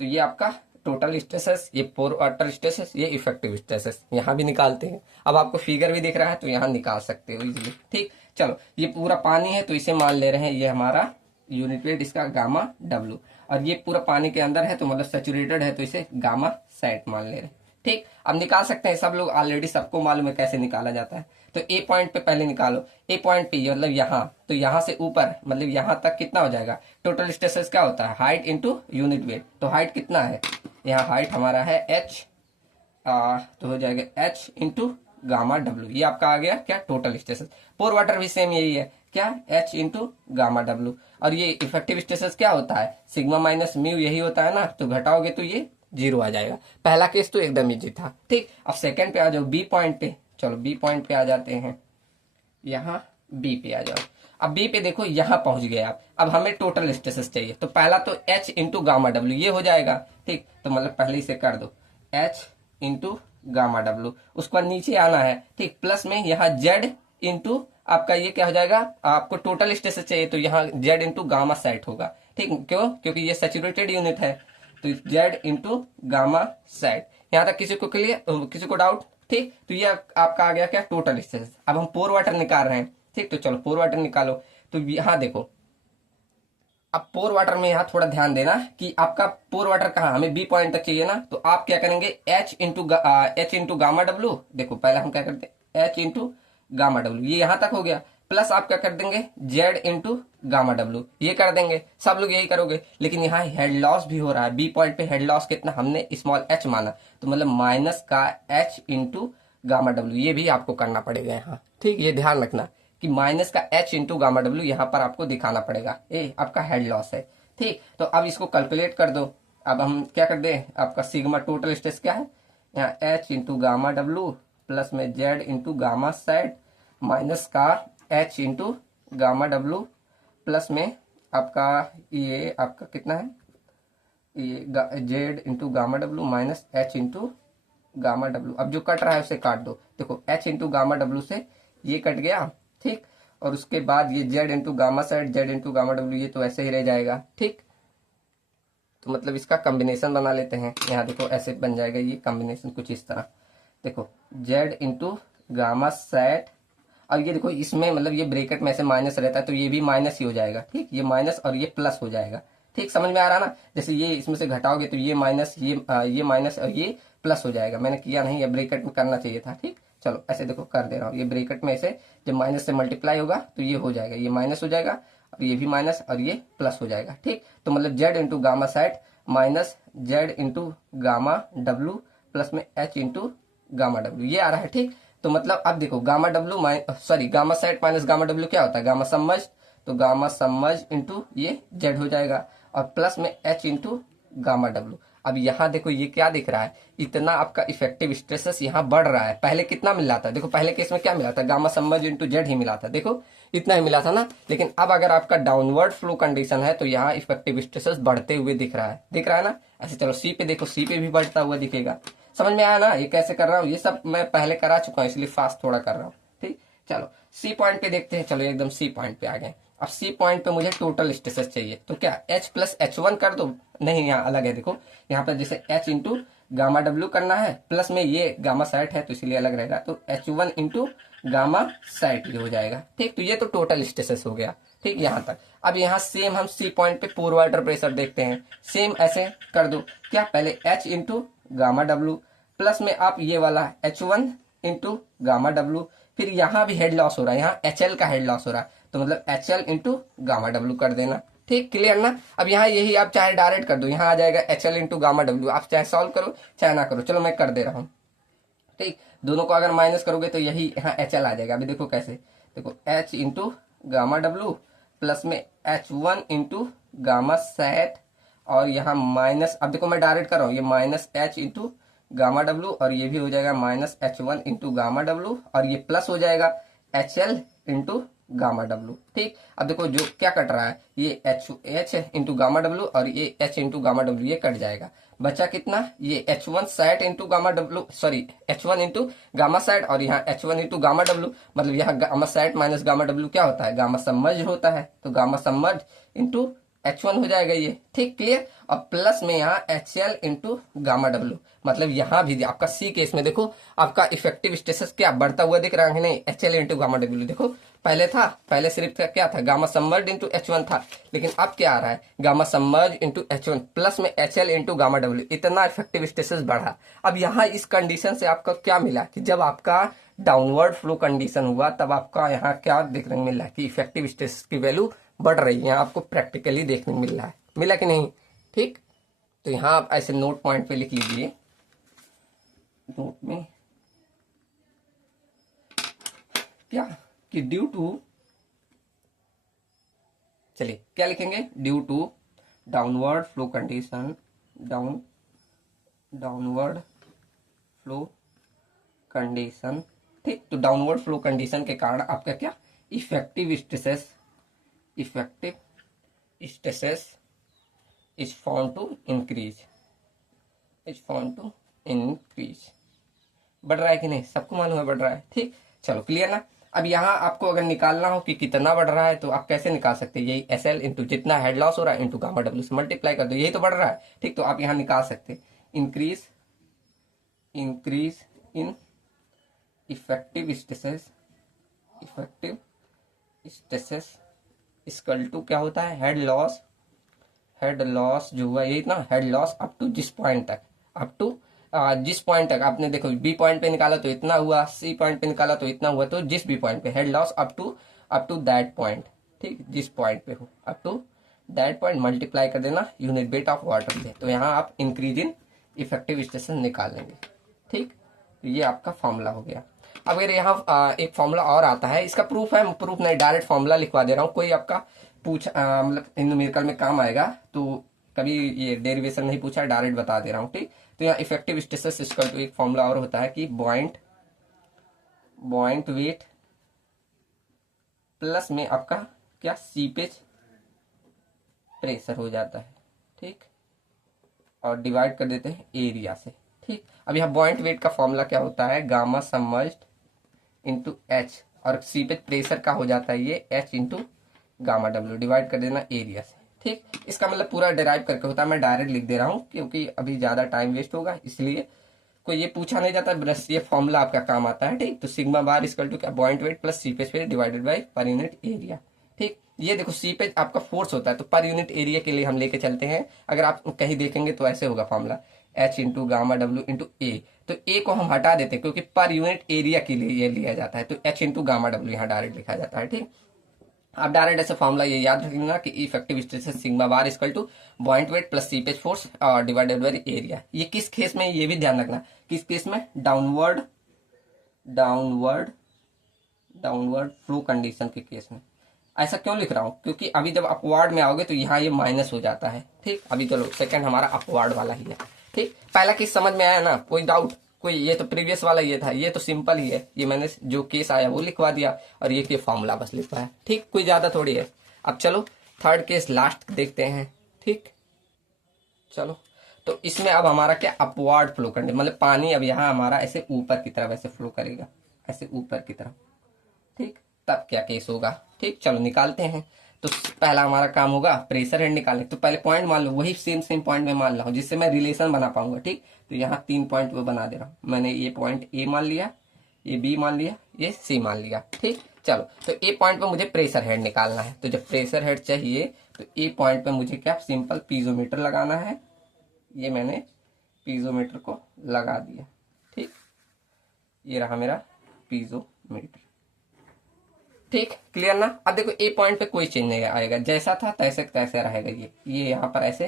तो ये आपका टोटल स्ट्रेसेस, ये पोर वाटर स्ट्रेसेस, ये इफेक्टिव स्ट्रेसेस, यहाँ भी निकालते हैं। अब आपको फिगर भी दिख रहा है तो यहाँ निकाल सकते हो इजीली। ठीक, चलो ये पूरा पानी है तो इसे मान ले रहे हैं ये हमारा यूनिट वेट, इसका गामा W, और ये पूरा पानी के अंदर है तो मतलब सेचुरेटेड है तो इसे गामा सेट मान ले रहे हैं। ठीक, अब निकाल सकते हैं, सब लोग ऑलरेडी सबको मालूम है कैसे निकाला जाता है। तो ए पॉइंट पे पहले निकालो, ए पॉइंट पे मतलब यहाँ, तो यहाँ से ऊपर मतलब यहाँ तक कितना हो जाएगा, टोटल स्ट्रेसेस क्या होता है, हाइट इंटू यूनिट वेट। तो हाइट कितना है, यहाँ हाइट हमारा है एच, तो हो जाएगा एच इंटू गामा डब्ल्यू, ये आपका आ गया क्या, टोटल स्ट्रेसेस। पोर वाटर भी सेम यही है, क्या, एच इंटू गामा डब्ल्यू। और ये इफेक्टिव स्ट्रेसेस क्या होता है, सिग्मा माइनस म्यू, यही होता है ना, तो घटाओगे तो ये जीरो आ जाएगा। पहला केस तो एकदम इजी था, ठीक। अब सेकंड पे आ जाओ, बी पॉइंट पे, चलो बी पॉइंट पे आ जाते हैं, यहाँ बी पे आ जाओ। अब बी पे देखो यहाँ पहुंच गए आप, अब हमें टोटल स्ट्रेसेस चाहिए, तो पहला तो एच इंटू गामा डब्ल्यू ये हो जाएगा, ठीक। तो मतलब पहले इसे कर दो, एच इंटू गामा डब्ल्यू, उसको नीचे आना है, ठीक। प्लस में यहाँ जेड इंटू आपका ये क्या हो जाएगा, आपको टोटल स्ट्रेसेस चाहिए तो यहाँ जेड इंटू गामा सेट होगा, ठीक। क्यों, क्योंकि ये सैचुरेटेड यूनिट है, तो जेड इंटू गामा सेट। यहाँ तक किसी को क्लियर, किसी को डाउट, ठीक। तो ये आपका आ गया क्या, टोटल स्ट्रेसेस। अब हम पोर वाटर निकाल रहे हैं, ठीक। तो चलो पोर वाटर निकालो, तो यहाँ देखो, अब पोर वाटर में यहाँ थोड़ा ध्यान देना कि आपका पोर वाटर कहाँ, हमें बी पॉइंट तक चाहिए ना, तो आप क्या करेंगे, एच इंटू गामा डब्ल्यू, देखो पहले हम क्या करते हैं, एच इंटू गामा डब्ल्यू, ये यहाँ तक हो गया, प्लस आप क्या कर देंगे, जेड इंटू गामा डब्ल्यू, ये कर देंगे, सब लोग यही करोगे। लेकिन यहाँ हेड लॉस भी हो रहा है, बी पॉइंट पे हेड लॉस कितना हमने स्मॉल एच माना, तो मतलब माइनस का एच इंटू गामा डब्ल्यू, ये भी आपको करना पड़ेगा यहाँ, ठीक। ये ध्यान रखना कि माइनस का एच इंटू गामा डब्ल्यू यहाँ पर आपको दिखाना पड़ेगा, ए आपका हेड लॉस है, ठीक। तो अब इसको कैलकुलेट कर दो। अब हम क्या कर दें, आपका सिग्मा टोटल स्ट्रेस क्या है, यहाँ H into gamma W plus में Z into gamma sat minus का H into gamma W plus में आपका ये आपका कितना है, ये Z into gamma W minus H into gamma W. अब जो कट रहा है उसे काट दो, देखो एच इंटू गामा डब्ल्यू से ये कट गया, ठीक। और उसके बाद ये Z into gamma set, Z into gamma W, ये तो ऐसे ही रह जाएगा, ठीक। तो मतलब इसका कॉम्बिनेशन बना लेते हैं, यहाँ देखो ऐसे बन जाएगा ये कॉम्बिनेशन कुछ इस तरह, देखो जेड इंटू गामा सेट, और ये देखो इसमें मतलब ये ब्रैकेट में से माइनस रहता है तो ये भी माइनस ही हो जाएगा, ठीक। ये माइनस और ये प्लस हो जाएगा, ठीक। समझ में आ रहा ना, जैसे ये इसमें से घटाओगे तो ये माइनस, ये माइनस और ये प्लस हो जाएगा। मैंने किया नहीं, ये ब्रैकेट में करना चाहिए था, ठीक। चलो ऐसे देखो कर दे रहा हूँ, ये ब्रैकेट में से जब माइनस से मल्टीप्लाई होगा तो ये हो जाएगा, ये माइनस हो जाएगा और ये भी माइनस और ये प्लस हो जाएगा, ठीक। तो मतलब Z into gamma sat minus Z into gamma W plus में एच इंटू गामा डब्ल्यू, ये आ रहा है, ठीक। तो मतलब अब देखो gamma W sorry gamma sat minus gamma W क्या होता है, गामा सबमर्ज, तो गामा सबमर्ज इंटू ये जेड हो जाएगा और प्लस में एच इंटू गामा डब्ल्यू। अब यहाँ देखो ये क्या दिख रहा है, इतना आपका इफेक्टिव स्ट्रेसेस यहाँ बढ़ रहा है। पहले कितना मिल रहा था, देखो पहले केस में क्या मिला था, गामा सबमर्ज इंटू जेड ही मिला था, देखो इतना ही मिला था ना। लेकिन अब अगर आपका डाउनवर्ड फ्लो कंडीशन है तो यहाँ इफेक्टिव स्ट्रेसेस बढ़ते हुए दिख रहा है ना। ऐसे चलो सी पे देखो, सी पे भी बढ़ता हुआ दिखेगा। समझ में आया ना ये कैसे कर रहा हूँ, ये सब मैं पहले करा चुका हूँ इसलिए फास्ट थोड़ा कर रहा हूँ, ठीक। चलो सी पॉइंट पे देखते हैं, चलो एकदम सी पॉइंट पे आ गए। अब सी पॉइंट पे मुझे टोटल स्ट्रेसेस चाहिए, तो क्या एच प्लस एच वन कर दो, नहीं यहाँ अलग है, देखो यहाँ पे जैसे एच इंटू गामा डब्ल्यू करना है प्लस में ये गामा सेट है तो इसीलिए अलग रहेगा, तो H one into gamma set ये हो जाएगा, ठीक। तो ये तो टोटल स्ट्रेसेस हो गया, ठीक यहाँ तक। अब यहाँ सेम हम सी पॉइंट पे पोर वाटर प्रेशर देखते हैं, सेम ऐसे कर दो, क्या पहले H into gamma W plus में आप ये वाला H one into gamma W, फिर यहाँ भी हेड लॉस हो रहा है, यहाँ एच एल का हेड लॉस हो रहा है तो मतलब H L into gamma W कर देना, ठीक। क्लियर ना। अब यहाँ यही आप चाहे डायरेक्ट कर दो, यहाँ आ जाएगा H L into gamma W, आप चाहे सॉल्व करो चाहे ना करो, चलो मैं कर दे रहा हूँ, ठीक। दोनों को अगर माइनस करोगे तो यही यहाँ एच एल आ जाएगा। अभी देखो कैसे, देखो H into gamma W plus में H one into gamma sat और यहाँ माइनस, अब देखो मैं डायरेक्ट कर रहा हूँ, ये minus H into gamma W और ये भी हो जाएगा minus H one into gamma W और ये प्लस हो जाएगा H L into gamma W, ठीक। अब देखो जो क्या कट रहा है, ये एच इंटू गामा डब्ल्यू और ये एच इंटू गामा डब्ल्यू ये कट जाएगा, बचा कितना, ये H one set into gamma W, sorry H one into gamma sat और यहाँ H one into gamma W, मतलब यहाँ gamma sat minus gamma W क्या होता है, गामा सबमर्ज होता है, तो gamma submerge into H one हो जाएगा ये, ठीक। क्लियर। और प्लस में यहाँ H L into gamma W, मतलब यहाँ भी आपका सी केस में देखो आपका इफेक्टिव स्ट्रेसेस क्या बढ़ता हुआ दिख रहा है, नहीं H L into gamma W, देखो पहले था, पहले सिर्फ क्या था, gamma submerge into H one था, लेकिन अब क्या आ रहा है, gamma submerge into H one plus में H L into gamma W, इतना इफेक्टिव स्ट्रेसेस बढ़ा। अब यहाँ इस कंडीशन से आपका क्या मिला कि जब आपका डाउनवर्ड फ्लो कंडीशन हुआ तब आपका यहाँ क्या देखने को मिल रहा है कि इफेक्टिव स्ट्रेस की वैल्यू बढ़ रही है। यहाँ आपको प्रैक्टिकली देखने को मिल रहा है, मिला कि नहीं? ठीक, तो यहाँ आप ऐसे नोट पॉइंट पे लिख लीजिए, नोट में क्या कि ड्यू टू, चलिए क्या लिखेंगे, due to downward flow condition, downward flow condition. ठीक, तो डाउनवर्ड फ्लो कंडीशन के कारण आपका क्या effective stresses is found to increase, बढ़ रहा है कि नहीं? सबको मालूम है बढ़ रहा है। ठीक, चलो क्लियर ना? अब यहाँ आपको अगर निकालना हो कि कितना बढ़ रहा है तो आप कैसे निकाल सकते हैं, यही एस एल इंटू जितना हेड लॉस हो रहा है इंटू गामा डब्ल्यू से मल्टीप्लाई कर दो, यही तो बढ़ रहा है। ठीक, तो आप यहाँ निकाल सकते हैं increase in effective stresses equal to क्या होता है, हेड लॉस जो हुआ ये ना, हेड लॉस अप टू जिस पॉइंट तक आपने देखो बी पॉइंट पे निकाला तो इतना हुआ, सी पॉइंट पे निकाला तो इतना हुआ, तो जिस बी पॉइंट पे head loss up to that point. ठीक, जिस पॉइंट पे हो up to that point multiply कर देना यूनिट वेट ऑफ वाटर से, तो यहाँ आप इंक्रीज इन इफेक्टिव स्ट्रेस निकाल लेंगे। ठीक, तो ये आपका फॉर्मूला हो गया। अब अगर यहाँ एक फॉर्मूला और आता है, इसका प्रूफ है, प्रूफ नहीं डायरेक्ट फॉर्मूला लिखवा दे रहा हूँ, कोई आपका मतलब न्यूमेरिकल में काम आएगा तो कभी ये डेरिवेशन नहीं पूछा, डायरेक्ट बता दे रहा हूँ। ठीक, तो यहाँ इफेक्टिव स्ट्रेसेस इक्वल टू एक फॉर्मूला और होता है कि बॉइंट वेट प्लस में आपका क्या सीपेज प्रेशर हो जाता है। ठीक, और डिवाइड कर देते हैं एरिया से। ठीक, अब यहाँ बॉइंट वेट का फॉर्मूला क्या होता है, गामा सबमर्ज्ड इंटू एच, और सीपेज प्रेशर का हो जाता है ये H into gamma W, divide कर देना एरिया से। ठीक, इसका मतलब पूरा डिराइव करके होता है, मैं डायरेक्ट लिख दे रहा हूँ क्योंकि अभी ज्यादा टाइम वेस्ट होगा, इसलिए कोई ये पूछा नहीं जाता, बस ये फॉर्मूला आपका काम आता है। ठीक, तो सिग्मा बार इक्वल टू क्या, बॉइंट वेट प्लस सीपेज पे divided by per unit area. ठीक, ये देखो सीपेज आपका फोर्स होता है, तो पर यूनिट एरिया के लिए हम लेके चलते हैं, अगर आप कहीं देखेंगे तो ऐसे होगा formula H into gamma W into A, तो ए को हम हटा देते हैं क्योंकि पर यूनिट एरिया के लिए ये लिया जाता है, तो एच इंटू गामा डब्ल्यू यहाँ डायरेक्ट लिखा जाता है। ठीक, आप डायरेक्ट ऐसे फॉर्मूला ये याद रखना कि effective stress sigma bar equal two point weight plus seepage force divided by area. ये किस केस में, ये भी ध्यान रखना किस केस में, डाउनवर्ड फ्लो कंडीशन के केस में। ऐसा क्यों लिख रहा हूं, क्योंकि अभी जब अपवार्ड में आओगे तो यहाँ ये माइनस हो जाता है। ठीक, अभी चलो सेकंड हमारा अपवार्ड वाला ही है। ठीक, पहला केस समझ में आया ना, कोई डाउट कोई, ये तो प्रीवियस वाला ये था, ये तो सिंपल ही है, ये मैंने जो केस आया वो लिखवा दिया और ये फॉर्मूला बस लिखवाया। ठीक, कोई ज्यादा थोड़ी है। अब चलो थर्ड केस लास्ट देखते हैं। ठीक, चलो तो इसमें अब हमारा क्या अपवार्ड फ्लो करने, मतलब पानी अब यहाँ हमारा ऐसे ऊपर की तरफ ऐसे फ्लो करेगा, ऐसे ऊपर की तरफ। ठीक, तब क्या केस होगा। ठीक, चलो निकालते हैं। तो पहला हमारा काम होगा प्रेशर हेड निकालने, तो पहले पॉइंट मान लो, वही सेम पॉइंट में मान रहा हूँ जिससे मैं रिलेशन बना पाऊंगा। ठीक, तो यहाँ 3 पॉइंट वो बना दे रहा हूँ मैंने, ये पॉइंट ए मान लिया, ये बी मान लिया, ये सी मान लिया। ठीक, चलो तो ए पॉइंट पे मुझे प्रेशर हेड निकालना है, तो जब प्रेशर हेड चाहिए तो ए पॉइंट पे मुझे क्या सिंपल पीजोमीटर लगाना है, ये मैंने पीजोमीटर को लगा दिया। ठीक, ये रहा मेरा पीजोमीटर। ठीक, क्लियर ना? अब देखो ए पॉइंट पे कोई चेंज नहीं आएगा, जैसा था तैसे तैसे रहेगा। ये यहाँ पर ऐसे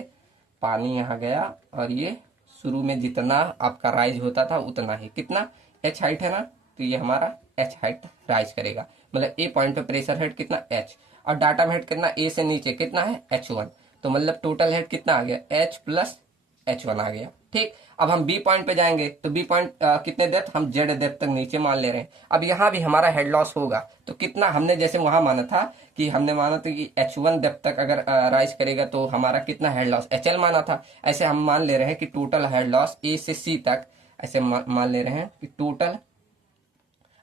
पानी यहाँ गया और ये शुरू में जितना आपका राइज होता था उतना ही, कितना एच हाइट है ना, तो ये हमारा एच हाइट राइज करेगा, मतलब ए पॉइंट पे प्रेशर हेड कितना एच, और डाटा में हेड कितना ए से नीचे कितना है H1, तो मतलब टोटल हेड कितना आ गया H प्लस H1 आ गया। ठीक, अब हम बी पॉइंट पे जाएंगे तो बी पॉइंट कितने डेप्थ, हम जेड डेप्थ तक नीचे मान ले रहे हैं। अब यहाँ भी हमारा हेड लॉस होगा तो कितना, हमने जैसे वहां माना था कि हमने माना था कि H1 डेप्थ तक अगर राइज करेगा तो हमारा कितना हेड लॉस HL माना था, ऐसे हम मान ले रहे हैं कि टोटल हेड लॉस ए से सी तक, ऐसे मान ले रहे हैं कि टोटल,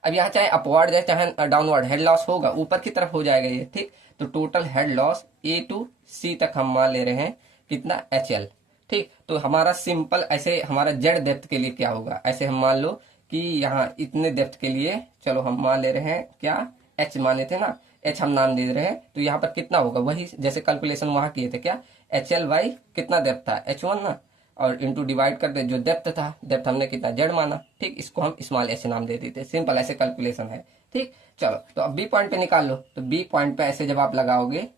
अब यहाँ चाहे अपवर्ड जाए चाहे डाउनवर्ड, हेड लॉस होगा ऊपर की तरफ हो जाएगा ये। ठीक, तो total head loss A to C तक हम मान ले रहे हैं कितना HL। ठीक, तो हमारा सिंपल ऐसे हमारा जेड डेप्थ के लिए क्या होगा, ऐसे हम मान लो कि यहाँ इतने डेप्थ के लिए, चलो हम मान ले रहे हैं क्या H माने थे ना, H हम नाम दे रहे हैं, तो यहाँ पर कितना होगा वही जैसे कैलकुलेशन वहां किए थे, क्या HL बाई कितना डेप्थ था H1 ना, और इंटू डिवाइड कर दे जो डेप्थ था, डेप्थ हमने कितना जेड माना, ठीक, इसको हम स्मॉल एच नाम दे देते, सिंपल ऐसे कैलकुलेशन है, ठीक। चलो तो अब बी पॉइंट पे निकाल लो, तो बी पॉइंट पे ऐसे जब आप लगाओगे,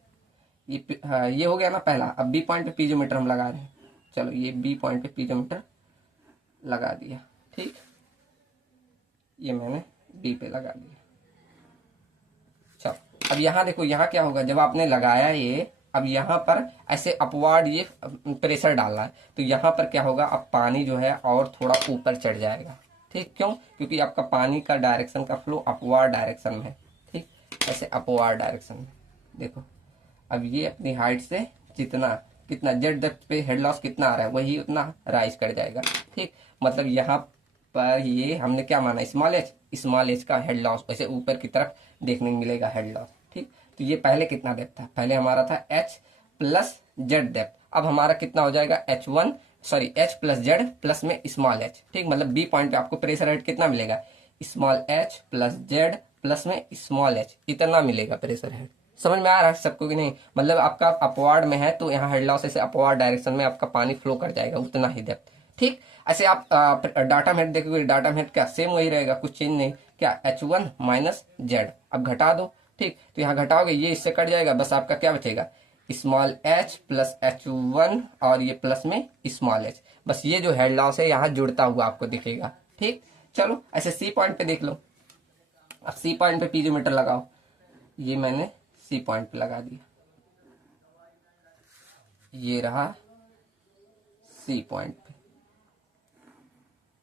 ये हो गया ना पहला। अब बी पॉइंट पे पीजोमीटर हम लगा रहे हैं, चलो ये बी पॉइंट पे पीजोमीटर लगा दिया, ठीक, ये मैंने बी पे लगा दिया। चलो अब यहाँ देखो, यहाँ क्या होगा जब आपने लगाया ये, अब यहाँ पर ऐसे अपवार्ड ये प्रेशर डालना है, तो यहाँ पर क्या होगा, अब पानी जो है और थोड़ा ऊपर चढ़ जाएगा, ठीक, क्यों, क्योंकि आपका पानी का डायरेक्शन का फ्लो अपवार्ड डायरेक्शन में है, ठीक, ऐसे अपवार्ड डायरेक्शन में। देखो अब ये अपनी हाइट से जितना कितना जेड डेप्थ पे हेड लॉस कितना आ रहा है, वही उतना राइज कर जाएगा, ठीक। मतलब यहाँ पर ये हमने क्या माना, स्मॉल एच का हेड लॉस वैसे ऊपर की तरफ देखने को मिलेगा हेड लॉस, ठीक। तो ये पहले कितना डेप्थ था, पहले हमारा था एच प्लस जेड डेप्थ, अब हमारा कितना हो जाएगा एच प्लस जेड प्लस में स्मॉल एच, ठीक। मतलब बी पॉइंट पे आपको प्रेशर हेड कितना मिलेगा, small H plus Z plus में स्मॉल एच, इतना मिलेगा प्रेशर हेड। समझ में आ रहा है सबको कि नहीं, मतलब आपका अपवार्ड में है तो यहाँ हेड लॉस ऐसे अपवार्ड डायरेक्शन में आपका पानी फ्लो कर जाएगा उतना ही डेप्थ, ठीक। ऐसे आप डाटा में देखोगे, डाटा में क्या सेम वही रहेगा, कुछ चेंज नहीं, क्या H1 माइनस जेड, अब घटा दो, ठीक, तो यहाँ घटाओगे ये इससे कट जाएगा, बस आपका क्या बचेगा, स्मॉल एच प्लस H1 और ये प्लस में स्मॉल एच, बस ये जो हेड लॉस है यहाँ जुड़ता हुआ आपको दिखेगा, ठीक। चलो ऐसे सी पॉइंट पे देख लो, अब सी पॉइंट पे पीजोमीटर लगाओ, ये मैंने सी पॉइंट पे लगा दिया, ये रहा सी पॉइंट पे,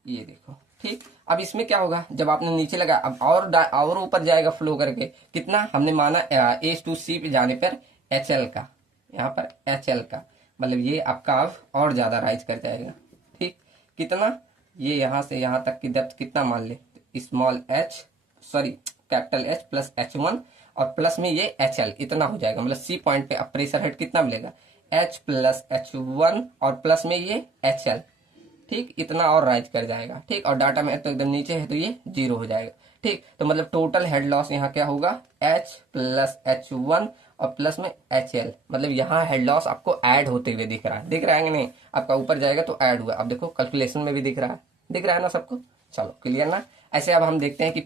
ये देखो, ठीक। अब इसमें क्या होगा जब आपने नीचे लगा, अब और ऊपर जाएगा फ्लो करके, कितना हमने माना ए टू सी पे जाने पर HL का, यहाँ पर HL का मतलब ये आपका अब और ज्यादा राइज कर जाएगा, ठीक। कितना, ये यहाँ से यहाँ तक की डेप्थ कितना मान ले, कैपिटल H प्लस H1 और प्लस में ये HL, इतना हो जाएगा। मतलब सी पॉइंट पे अब प्रेशर हेड कितना मिलेगा, H प्लस H1 और प्लस में ये HL, ठीक, इतना और राइज कर जाएगा, ठीक। और डाटा में तो एकदम नीचे है तो ये 0 हो जाएगा, ठीक। तो मतलब टोटल हेड लॉस यहाँ क्या होगा, H प्लस H1 और प्लस में HL, मतलब यहाँ हेड लॉस आपको ऐड होते हुए दिख रहा है कि नहीं, आपका ऊपर जाएगा तो ऐड हुआ, अब देखो कैलकुलेशन में भी दिख रहा है ना सबको। चलो क्लियर ना। ऐसे अब हम देखते हैं कि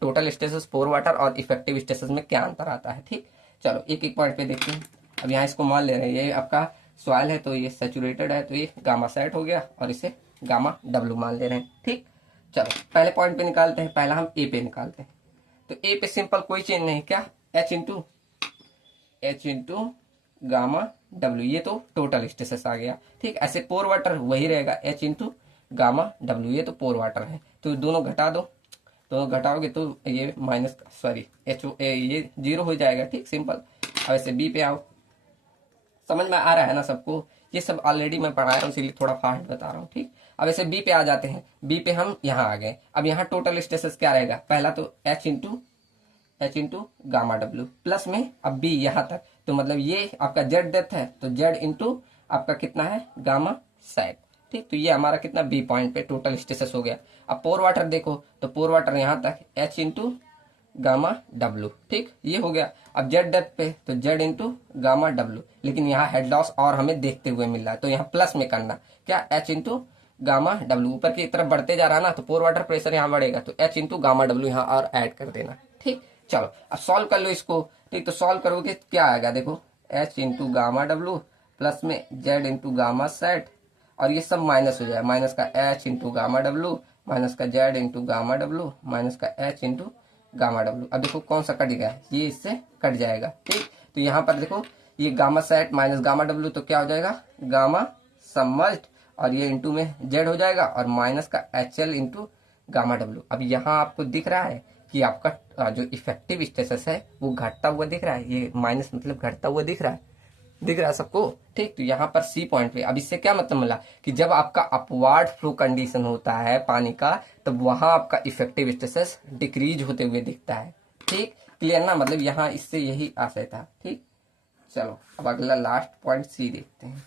टोटल स्ट्रेसेस पोर वाटर और इफेक्टिव स्ट्रेसेस में क्या अंतर आता है, ठीक। चलो एक एक पॉइंट पे देखते हैं। अब यहाँ इसको मान ले रहे हैं, ये आपका सॉइल है तो ये सैचुरेटेड है, तो ये गामा सेट हो गया और इसे गामा डब्ल्यू मान ले रहे हैं, ठीक। चलो पहले पॉइंट पे निकालते हैं, पहला हम ए पे निकालते हैं। तो ए पे सिंपल कोई चेंज नहीं, क्या एच इंटू गामा डब्ल्यू, ये तो टोटल स्ट्रेसेस आ गया, ठीक। ऐसे पोर वाटर वही रहेगा, एच इंटू गामा डब्ल्यू, ये तो पोर वाटर है, तो दोनों घटा दो, दोनों घटाओगे तो ये ये 0 हो जाएगा, ठीक, सिंपल। अब ऐसे बी पे आओ, समझ में आ रहा है ना सबको, ये सब ऑलरेडी मैं पढ़ाया हूँ इसीलिए थोड़ा फास्ट बता रहा हूँ, ठीक। अब ऐसे बी पे आ जाते हैं, बी पे हम यहाँ आ गए। अब यहाँ टोटल स्ट्रेसेस क्या रहेगा, पहला तो H into gamma W plus में अब बी यहाँ तक, तो मतलब ये आपका जेड डेप्थ है तो जेड इंटू आपका कितना है गामा सैट, ठीक। तो ये हमारा कितना बी पॉइंट पे टोटल स्ट्रेसेस हो गया। अब पोर वाटर देखो, तो पोर वाटर यहाँ तक एच इंटू गामा डब्ल्यू, ठीक, ये हो गया। अब जेड डेप्थ पे तो जेड इंटू गामा डब्ल्यू, लेकिन यहाँ हेड लॉस और हमें देखते हुए मिल रहा है तो यहाँ प्लस में करना, क्या एच इंटू गामा डब्ल्यू, ऊपर की तरफ बढ़ते जा रहा है ना तो पोर वाटर प्रेशर यहाँ बढ़ेगा तो एच इंटू गामा डब्ल्यू यहाँ और ऐड कर देना, ठीक। चलो अब सॉल्व कर लो इसको, ठीक। तो सॉल्व करोगे क्या आएगा, देखो H into gamma W plus में जेड इंटू गामा सेट और ये सब माइनस हो जाएगा, माइनस का H into gamma W minus का Z into gamma W minus का एच इंटू गामा डब्ल्यू। अब देखो कौन सा कट गया, ये इससे कट जाएगा, ठीक। तो यहाँ पर देखो ये gamma sat minus gamma W तो क्या हो जाएगा गामा सबमर्ज्ड और ये इंटू में जेड हो जाएगा और माइनस का HL इंटू गामा डब्ल्यू। अब यहाँ आपको दिख रहा है कि आपका जो इफेक्टिव स्ट्रेसेस है वो घटता हुआ दिख रहा है, ये माइनस मतलब घटता हुआ दिख रहा है सबको, ठीक। तो यहाँ पर सी पॉइंट पे अब इससे क्या मतलब मिला कि जब आपका अपवार्ड फ्लो कंडीशन होता है पानी का तब वहां आपका इफेक्टिव स्ट्रेसेस डिक्रीज होते हुए दिखता है, ठीक। क्लियर ना, मतलब यहाँ इससे यही आशय था, ठीक। चलो अब अगला लास्ट पॉइंट सी देखते हैं।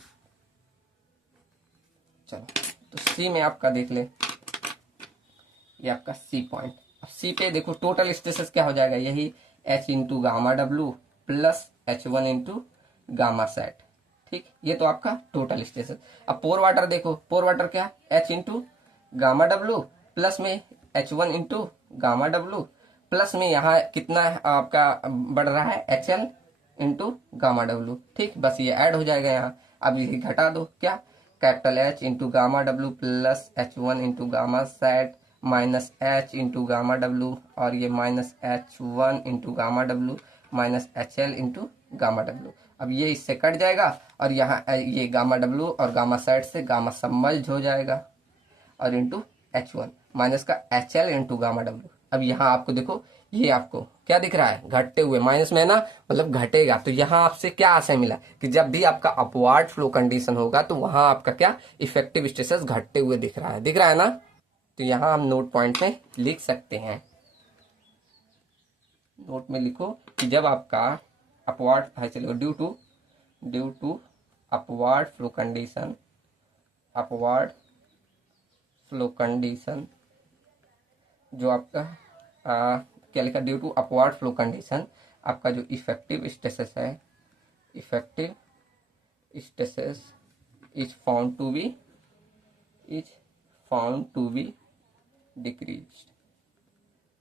चलो तो सी में आपका देख ले, ये आपका सी पॉइंट। अब सी पे देखो टोटल स्ट्रेसेस क्या हो जाएगा, यही H into gamma W plus H1 into gamma set, ठीक, ये तो आपका टोटल स्ट्रेसेस। अब पोर वाटर देखो, पोर वाटर क्या, H into gamma W plus में H1 into gamma W plus में यहाँ कितना आपका बढ़ रहा है HL इंटू गामा डब्लू। ठीक, बस ये ऐड हो जाएगा यहाँ। अब ये घटा दो, क्या, capital H into gamma W plus H1 into gamma sat minus H into gamma W और ये minus H1 into gamma W minus HL into gamma W. अब ये इससे कट जाएगा और यहाँ ये गामा डब्लू और गामा सेट से गामा सबमर्ज हो जाएगा और इंटू H1 माइनस का HL इंटू गामा डब्लू। अब यहाँ आपको देखो, ये आपको क्या दिख रहा है, घटते हुए, माइनस में ना मतलब घटेगा। तो यहाँ आपसे क्या आशय मिला कि जब भी आपका अपवार्ड फ्लो कंडीशन होगा तो वहां आपका क्या, इफेक्टिव स्ट्रेसेस घटते हुए दिख रहा है, दिख रहा है ना। तो यहाँ हम नोट पॉइंट में लिख सकते हैं, नोट में लिखो कि जब आपका अपवार्ड है, चलो due to upward flow condition, upward flow condition जो आपका क्या लिखा, due to upward flow condition आपका जो इफेक्टिव स्ट्रेसेस है, effective stresses is found to be decreased.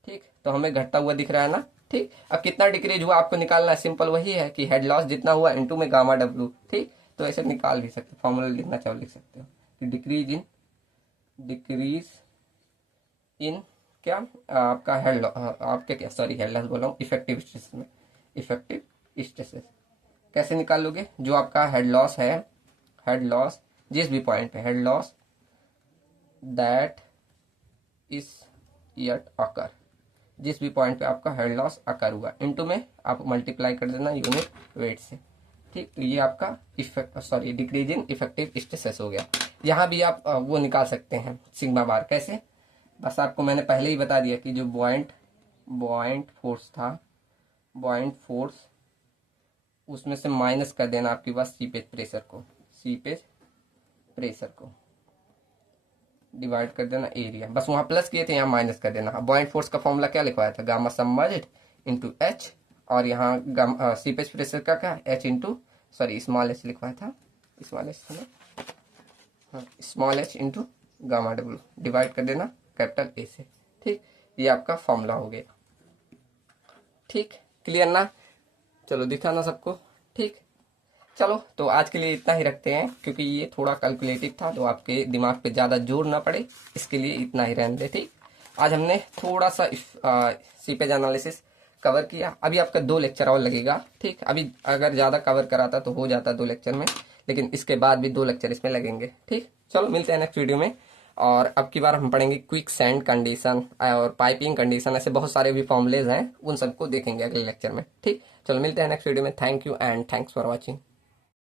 ठीक, तो हमें घटता हुआ दिख रहा है ना। ठीक, अब कितना डिक्रीज हुआ आपको निकालना है, सिंपल वही है कि हेड लॉस जितना हुआ इनटू में गामा डब्लू। ठीक, तो ऐसे निकाल भी सकते, फॉर्मूला लिखना चाहो लिख सकते हो कि डिक्रीज इन क्या आपका हेड लॉस, आपके क्या, सॉरी हेड लॉस बोल रहा हूँ, इफेक्टिव स्ट्रेसेस में, इफेक्टिव स्ट्रेसेस कैसे निकालोगे, जो आपका हेड लॉस है, हेड लॉस जिस भी पॉइंट पे, head loss that is yet occur, जिस भी पॉइंट पे आपका हेड लॉस अकर हुआ इनटू में आप मल्टीप्लाई कर देना यूनिट वेट से। ठीक, तो ये आपका डिक्रीज इन इफेक्टिव स्ट्रेसेस हो गया। यहाँ भी आप वो निकाल सकते हैं सिग्मा बार, कैसे, बस आपको मैंने पहले ही बता दिया कि जो बॉइंट फोर्स था, बॉइंट फोर्स उसमें से माइनस कर देना आपके पास सीपेज प्रेशर को डिवाइड कर देना एरिया, बस वहां प्लस किए थे यहाँ माइनस कर देना। बॉइंट फोर्स का फॉर्मूला क्या लिखवाया था, गामा सबमर्ज्ड इंटू H और यहाँ सीपेज प्रेशर का क्या, H इंटू स्मॉल h लिखवाया था, small h into gamma W divide कर देना कैपिटल A से। ठीक, ये आपका फॉर्मूला हो गया। ठीक, क्लियर ना, चलो दिखाना सबको। ठीक, चलो तो आज के लिए इतना ही रखते हैं, क्योंकि ये थोड़ा कैलकुलेटिव था तो आपके दिमाग पे ज़्यादा जोर ना पड़े, इसके लिए इतना ही रहने दे। ठीक, आज हमने थोड़ा सा सीपेज एनालिसिस कवर किया, अभी आपका 2 लेक्चर और लगेगा। ठीक, अभी अगर ज़्यादा कवर कराता तो हो जाता 2 लेक्चर में, लेकिन इसके बाद भी 2 लेक्चर इसमें लगेंगे। ठीक, चलो मिलते हैं नेक्स्ट वीडियो में। और अब की बार हम पढ़ेंगे क्विक सैंड कंडीशन और पाइपिंग कंडीशन, ऐसे बहुत सारे भी फॉर्मुलेज हैं, उन सबको देखेंगे अगले लेक्चर में। ठीक, चलो मिलते हैं नेक्स्ट वीडियो में। Thank you and thanks for watching.